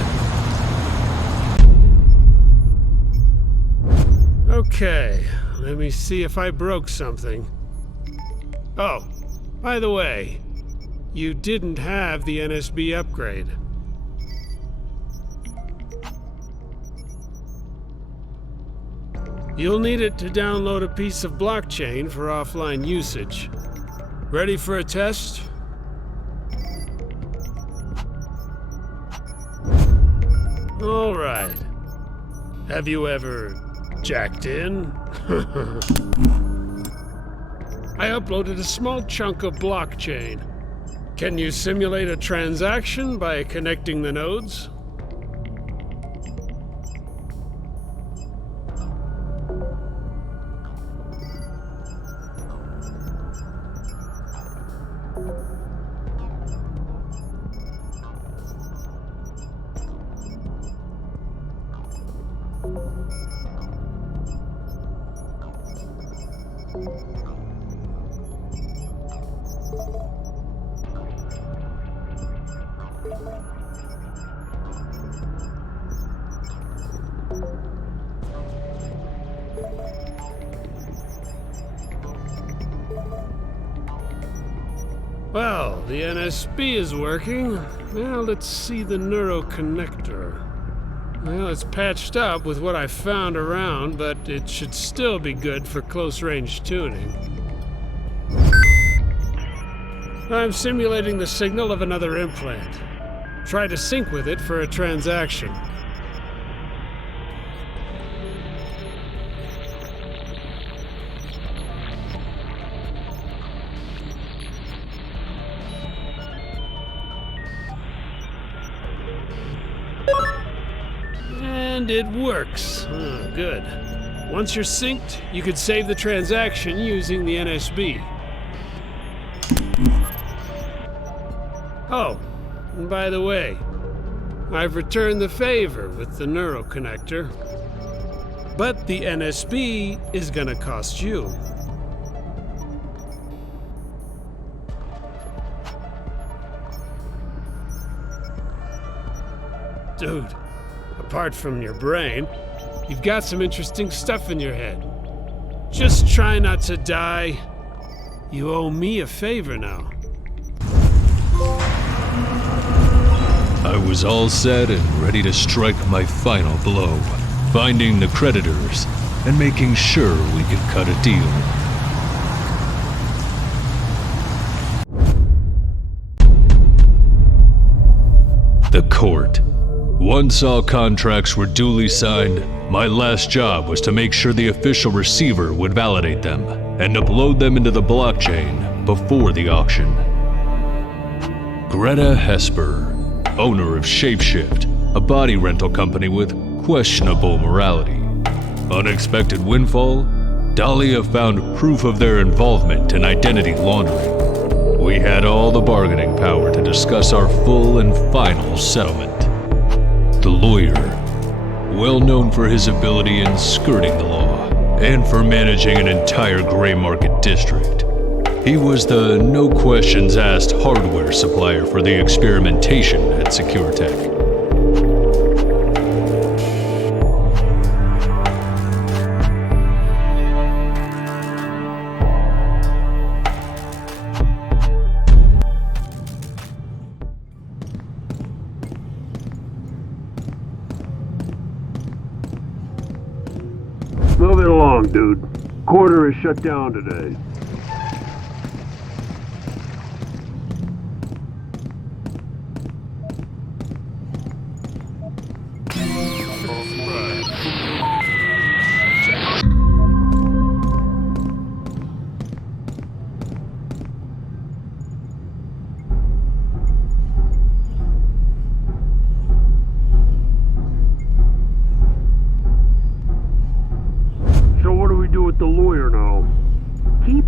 Okay, let me see if I broke something. Oh, by the way, you didn't have the NSB upgrade. You'll need it to download a piece of blockchain for offline usage. Ready for a test? All right. Have you ever jacked in? I uploaded a small chunk of blockchain. Can you simulate a transaction by connecting the nodes? Well, the NSB is working. Now let's see the neuroconnector. Well, it's patched up with what I found around, but it should still be good for close-range tuning. I'm simulating the signal of another implant. Try to sync with it for a transaction. And it works. Oh, good. Once you're synced, you could save the transaction using the NSB. Oh, and by the way, I've returned the favor with the neuroconnector. But the NSB is gonna cost you. Dude. Apart from your brain, you've got some interesting stuff in your head. Just try not to die. You owe me a favor now. I was all set and ready to strike my final blow, finding the creditors and making sure we could cut a deal. The court. Once all contracts were duly signed, my last job was to make sure the official receiver would validate them and upload them into the blockchain before the auction. Greta Hesper, owner of Shapeshift, a body rental company with questionable morality. Unexpected windfall, Dahlia found proof of their involvement in identity laundering. We had all the bargaining power to discuss our full and final settlement. The lawyer, well known for his ability in skirting the law and for managing an entire gray market district. He was the no questions asked hardware supplier for the experimentation at SecureTech. Move it along, dude. Quarter is shut down today. So what do we do with the lawyer now? Keep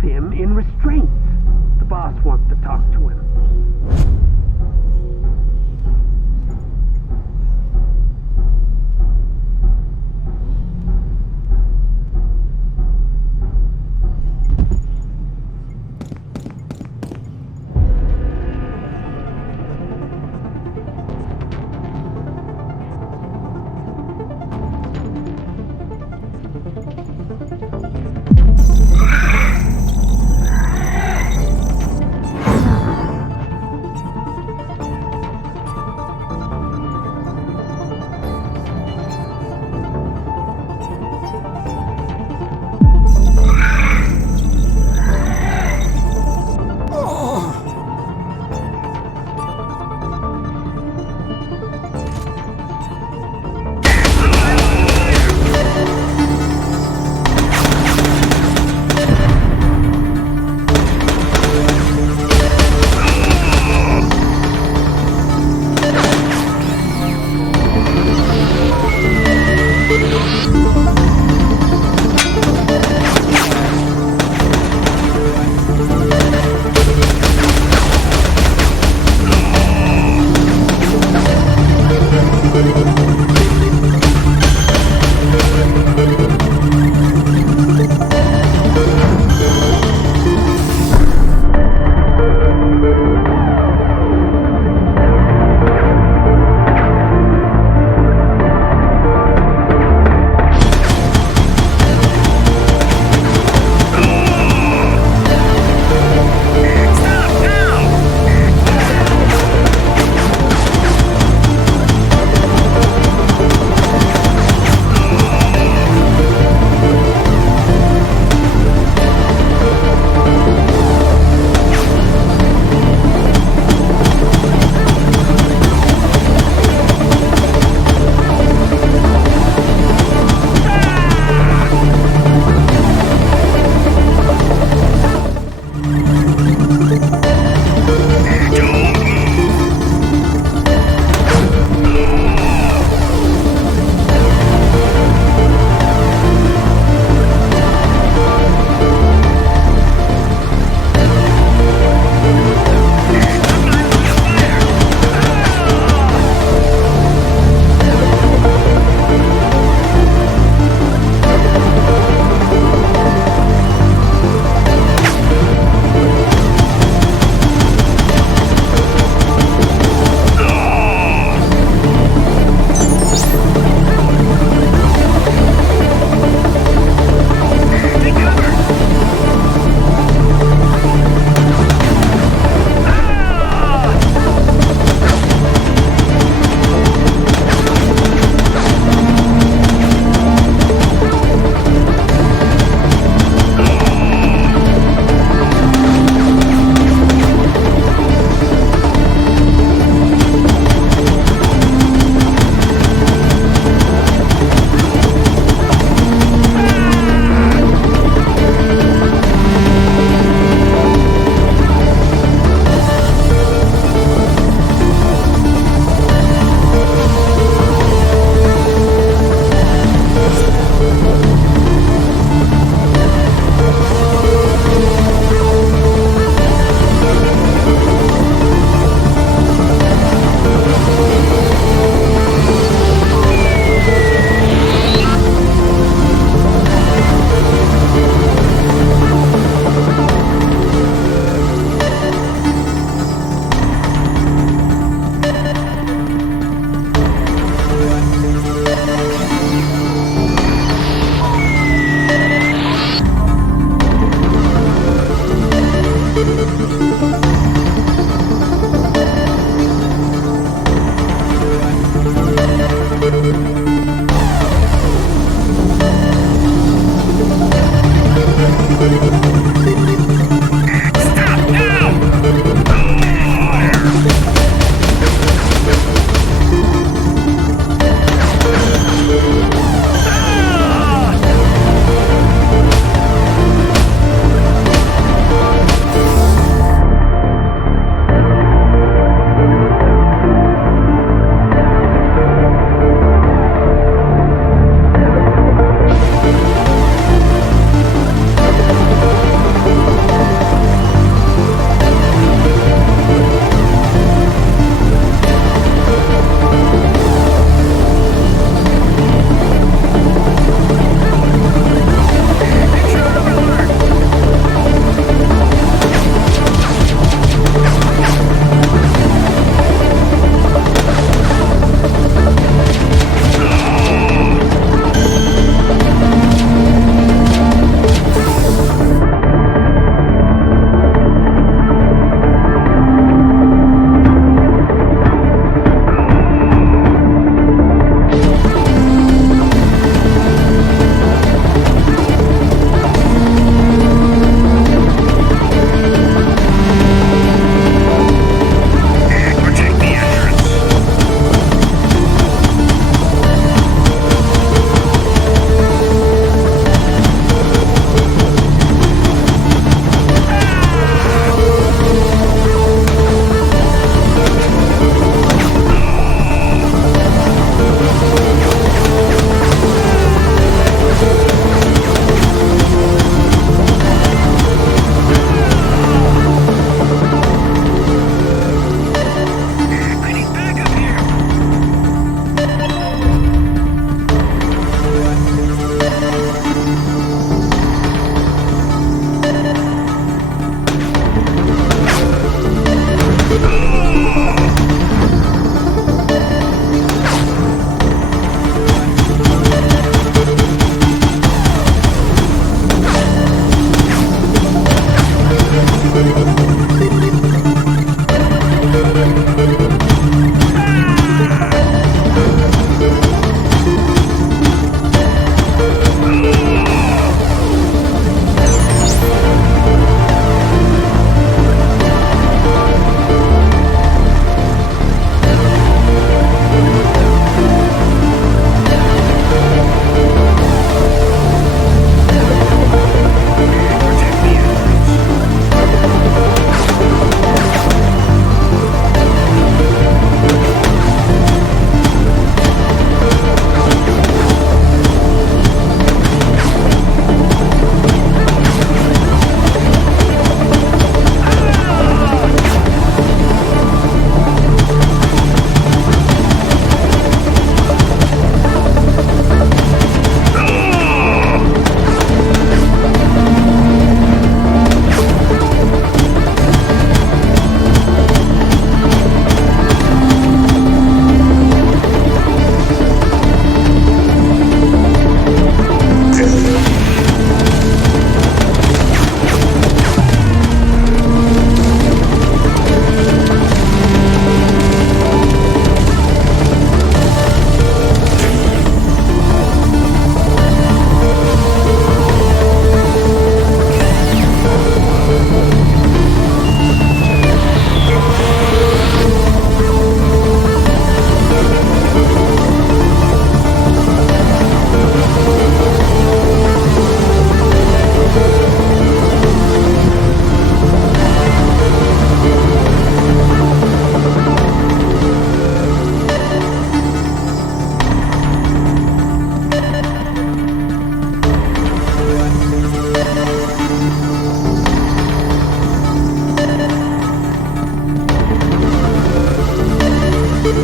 What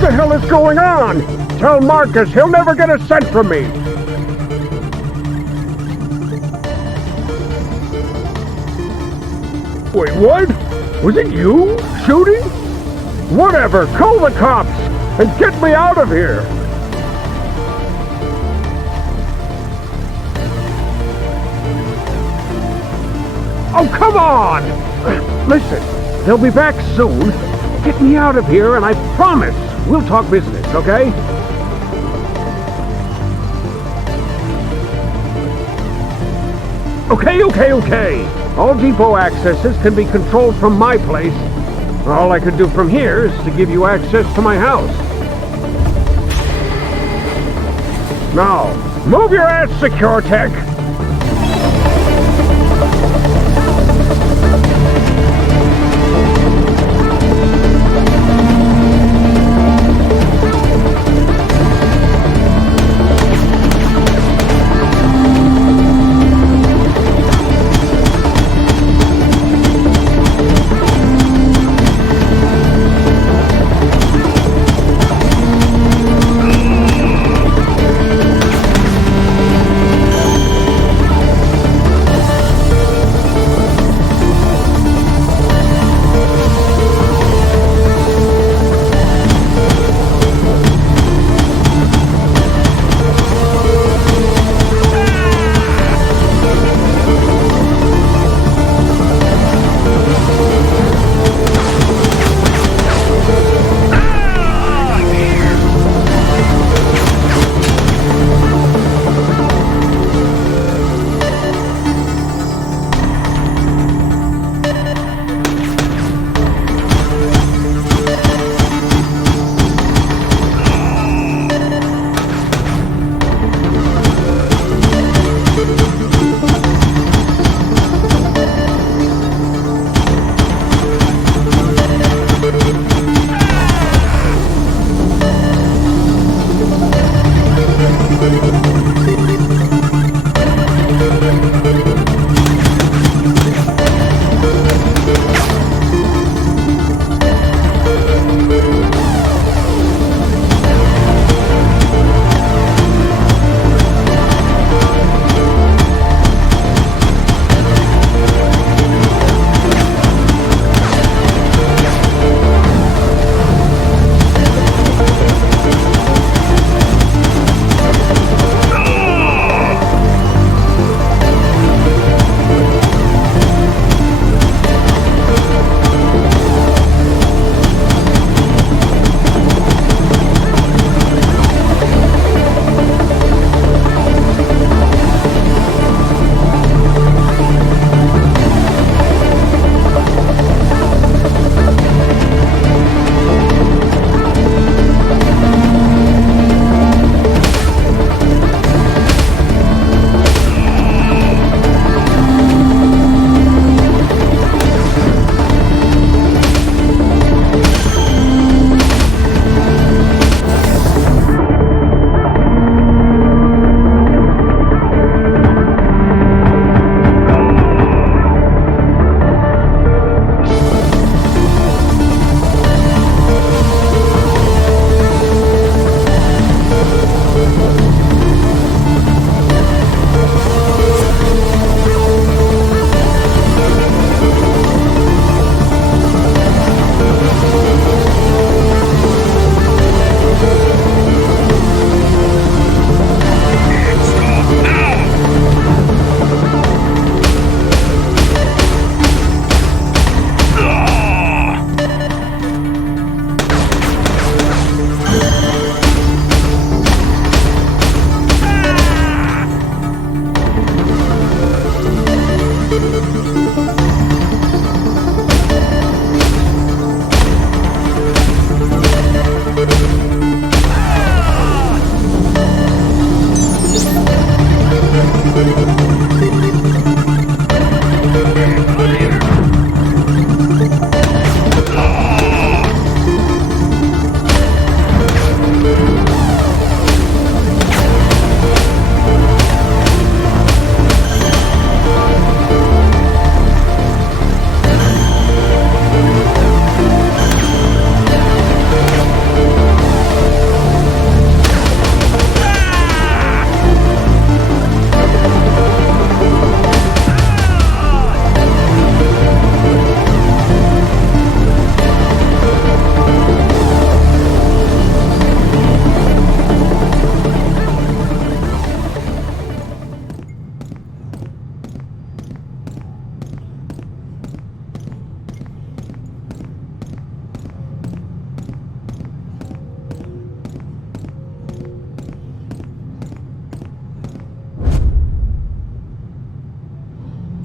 the hell is going on? Tell Marcus he'll never get a cent from me. Wait, what? Was it you shooting? Whatever, call the cops and get me out of here. Oh, come on! Listen, they'll be back soon. Get me out of here and I promise we'll talk business, okay? Okay. All depot accesses can be controlled from my place. All I could do from here is to give you access to my house. Now, move your ass, SecureTech!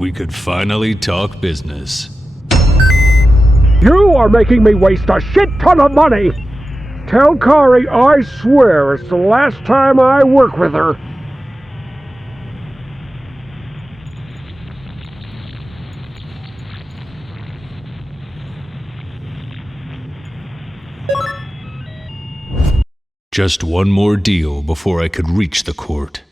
we could finally talk business. You are making me waste a shit ton of money! Tell Kari I swear it's the last time I work with her. Just one more deal before I could reach the court.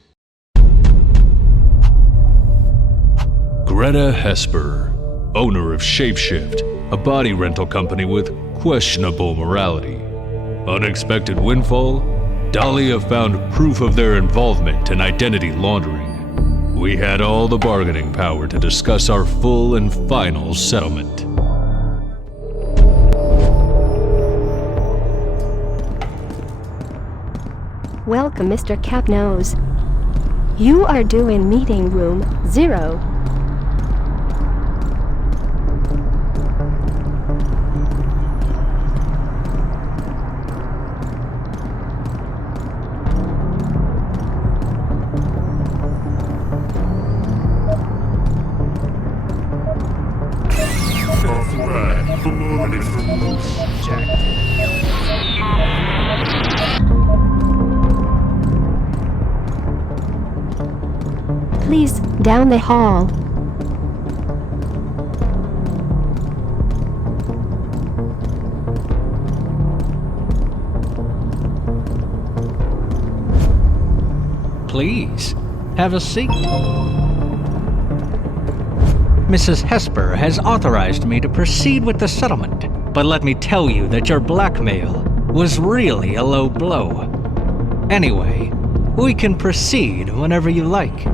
Greta Hesper, owner of Shapeshift, a body rental company with questionable morality. Unexpected windfall? Dahlia found proof of their involvement in identity laundering. We had all the bargaining power to discuss our full and final settlement. Welcome, Mr. Capnose. You are due in meeting room 0. Please, down the hall. Please, have a seat. Mrs. Hesper has authorized me to proceed with the settlement, but let me tell you that your blackmail was really a low blow. Anyway, we can proceed whenever you like.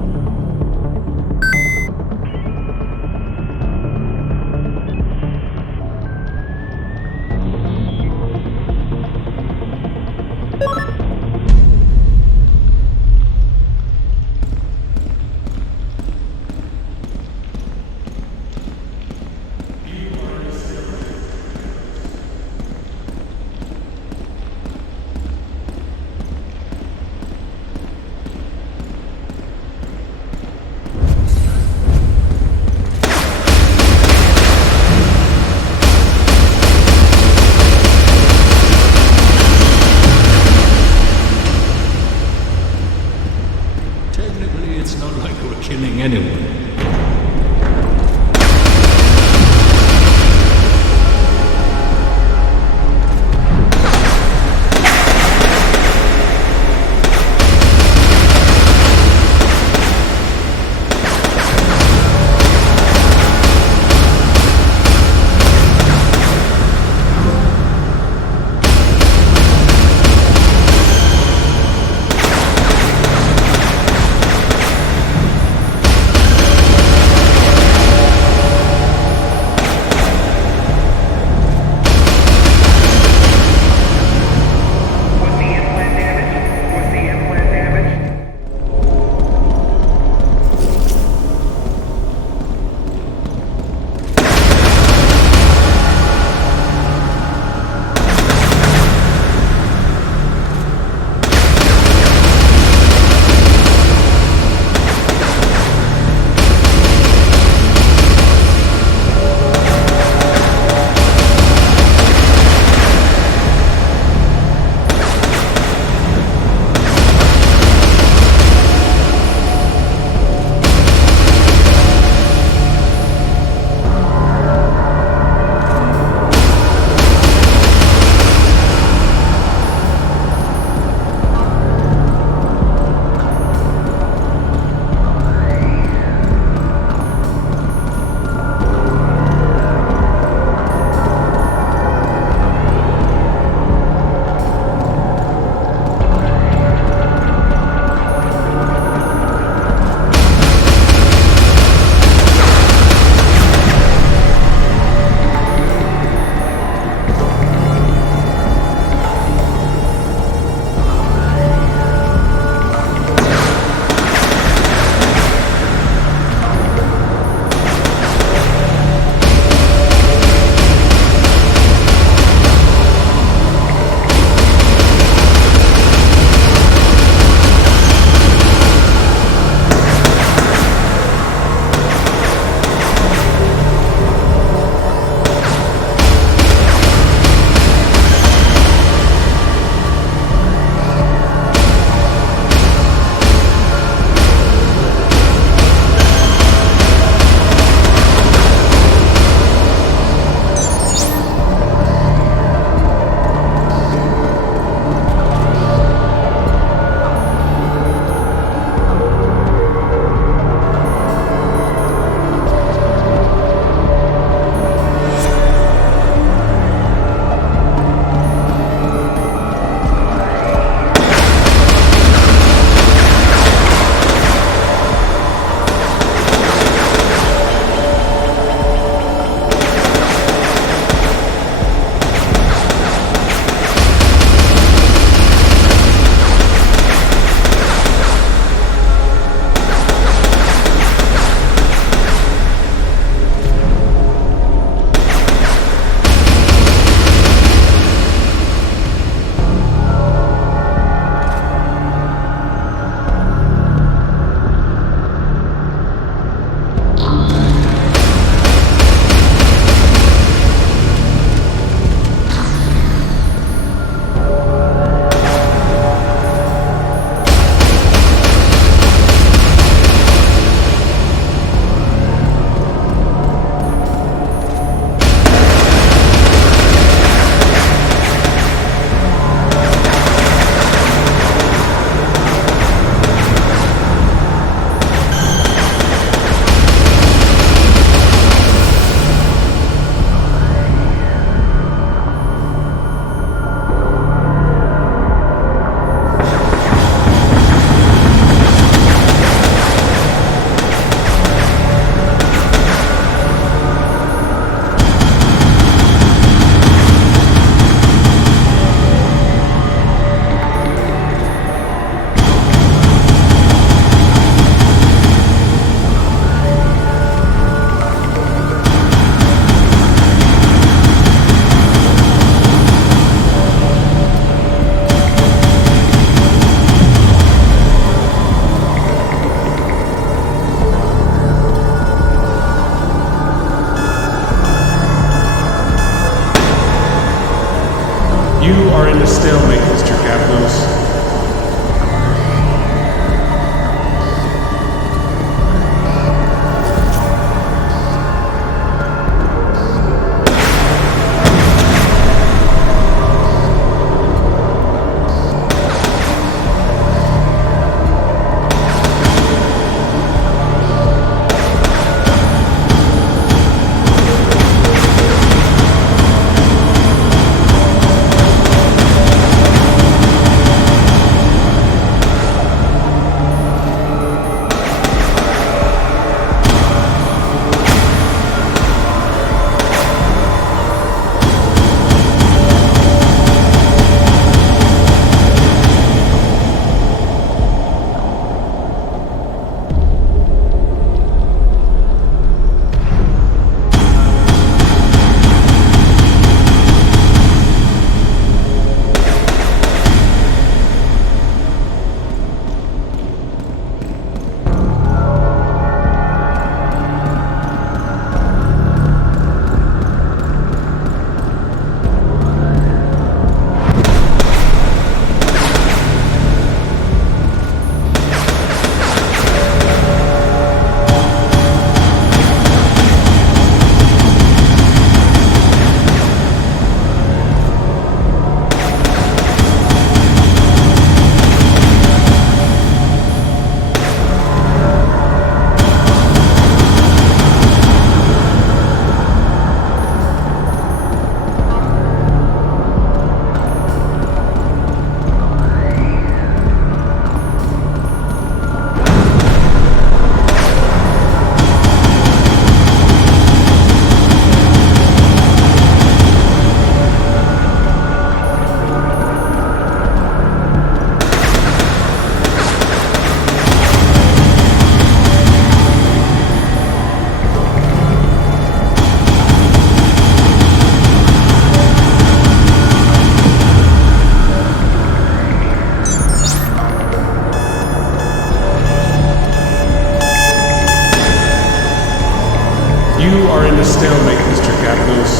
stalemate, Mr. Kyklos.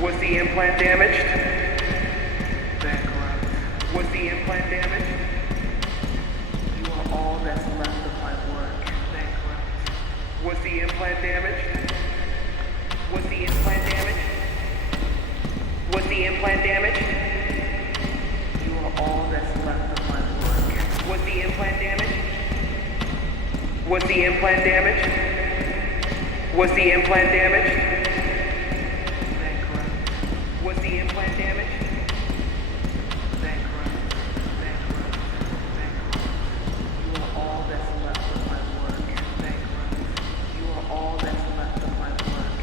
Was the implant damaged? Was the implant damaged? You are all that's left of my work. Was the implant damaged? Was the implant damaged? Was the implant damaged? You are all that's left of my work. Was the implant damaged? Was the implant damaged? Was the implant damaged? Was the implant damaged? You are all that's left of my work. You are all that's left of my work.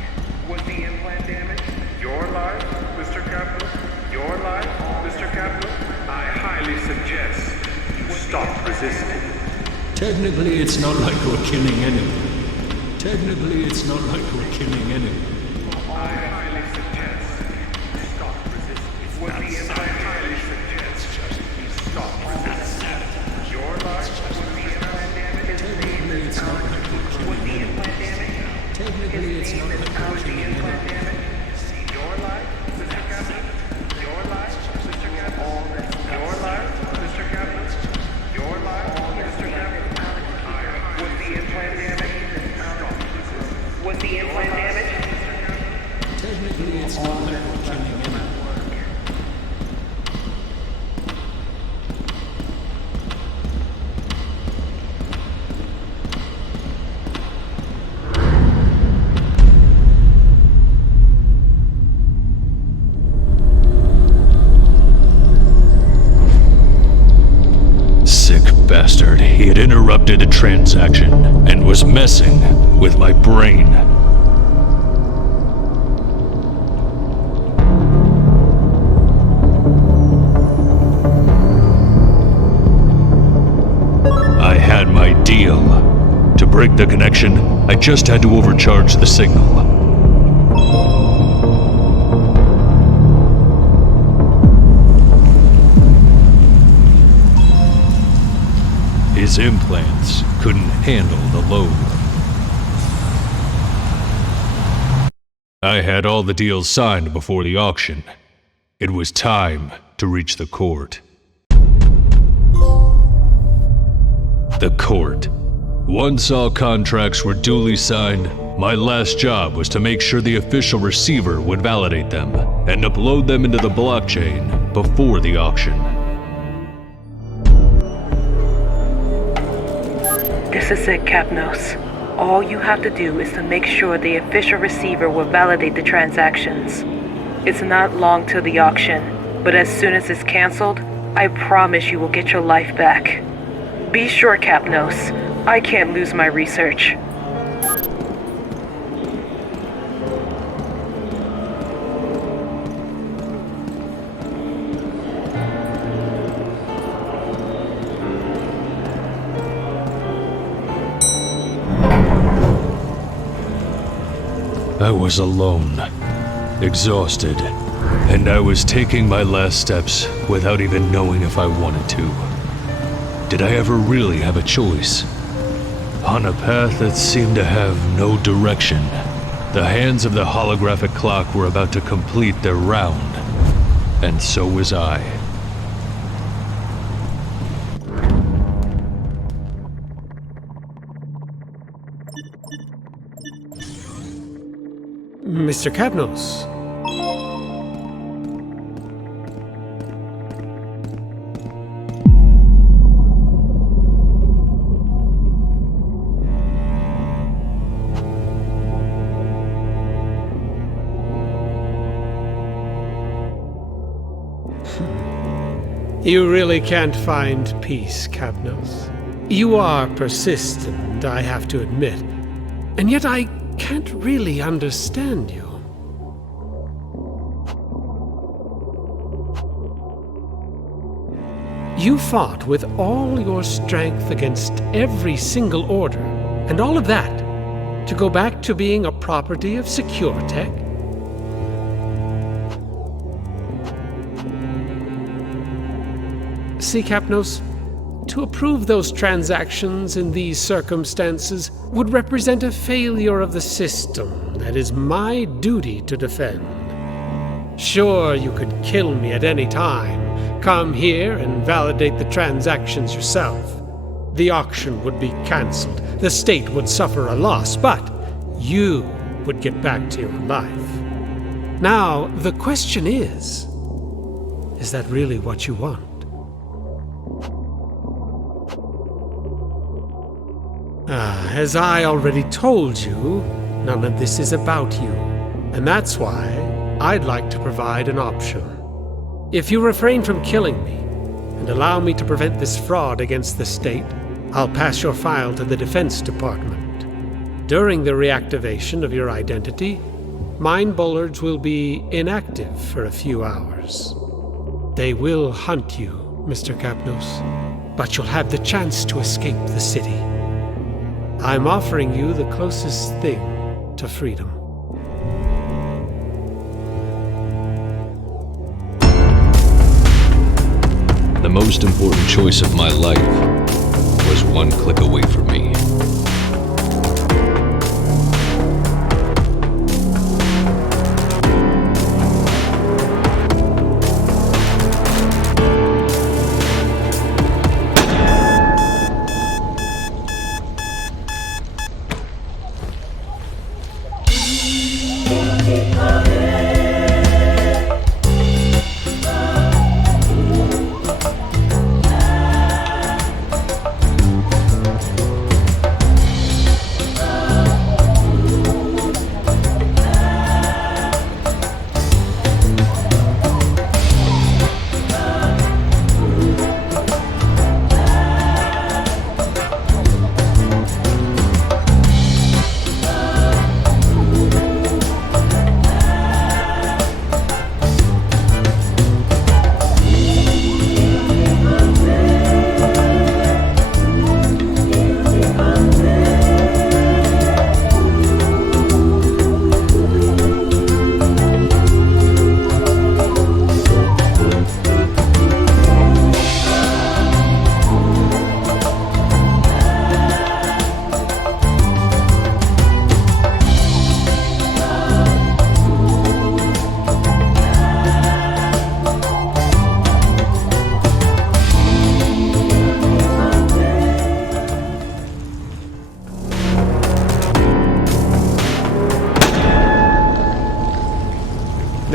Was the implant damaged? Your life, Mr. Kyklos? Your life, Mr. Kyklos? I highly suggest you stop resisting. Technically, it's not like we're killing anyone. Technically, it's not like we're killing anyone. I highly suggest you stop resisting. Was the implant highly suggest you stop resisting. Your life, was the implant damaged? Technically, it's not like we're Was killing the anyone. implant damaged? Technically, it's not like we're killing anyone. your life, Mr. Kyklos? Your life, Mr. Kyklos? Your life, Mr. Kyklos? Your life, Mr. Kyklos? Was the implant damaged? Was the implant damaged? Technically, it's not like we're killing anyone. Sick bastard. He had interrupted a transaction and was messing with my brain. I had my deal. To break the connection, I just had to overcharge the signal. His implants couldn't handle the load. I had all the deals signed before the auction. It was time to reach the court. The court. Once all contracts were duly signed, my last job was to make sure the official receiver would validate them and upload them into the blockchain before the auction. This is it, Kyklos. All you have to do is to make sure the official receiver will validate the transactions. It's not long till the auction, but as soon as it's canceled, I promise you will get your life back. Be sure, Kyklos, I can't lose my research. I was alone, exhausted, and I was taking my last steps without even knowing if I wanted to. Did I ever really have a choice? On a path that seemed to have no direction, the hands of the holographic clock were about to complete their round, and so was I. Mr. Kyklos. You really can't find peace, Kyklos. You are persistent, I have to admit. And yet I can't really understand you. You fought with all your strength against every single order, and all of that to go back to being a property of SecureTech? See, Kyklos, to approve those transactions in these circumstances would represent a failure of the system that is my duty to defend. Sure, you could kill me at any time, come here and validate the transactions yourself. The auction would be cancelled, the state would suffer a loss, but you would get back to your life. Now, the question is that really what you want? As I already told you, none of this is about you, and that's why I'd like to provide an option. If you refrain from killing me, and allow me to prevent this fraud against the state, I'll pass your file to the Defense Department. During the reactivation of your identity, Mind Bullards will be inactive for a few hours. They will hunt you, Mr. Kyklos, but you'll have the chance to escape the city. I'm offering you the closest thing to freedom. The most important choice of my life was one click away from me.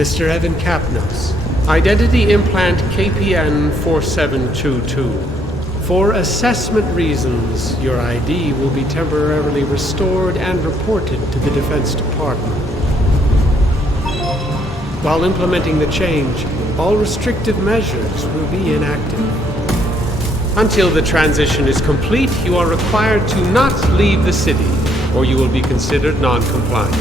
Mr. Evan Kyklos, Identity Implant KPN 4722. For assessment reasons, your ID will be temporarily restored and reported to the Defense Department. While implementing the change, all restrictive measures will be inactive. Until the transition is complete, you are required to not leave the city, or you will be considered non-compliant.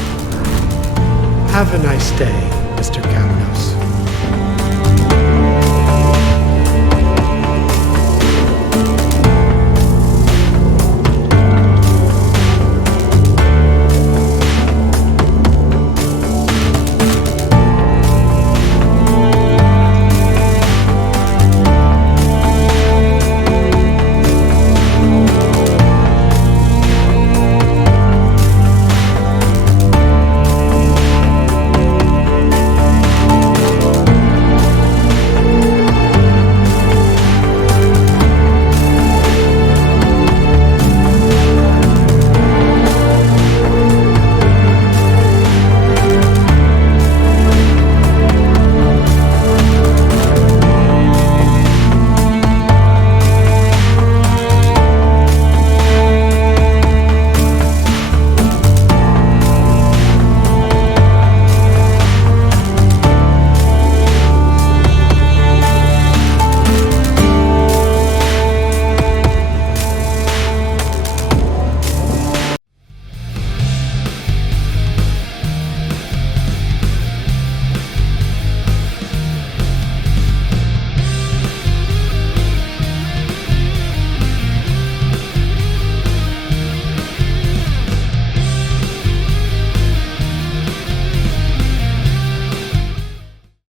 Have a nice day, Mr. Kyklos.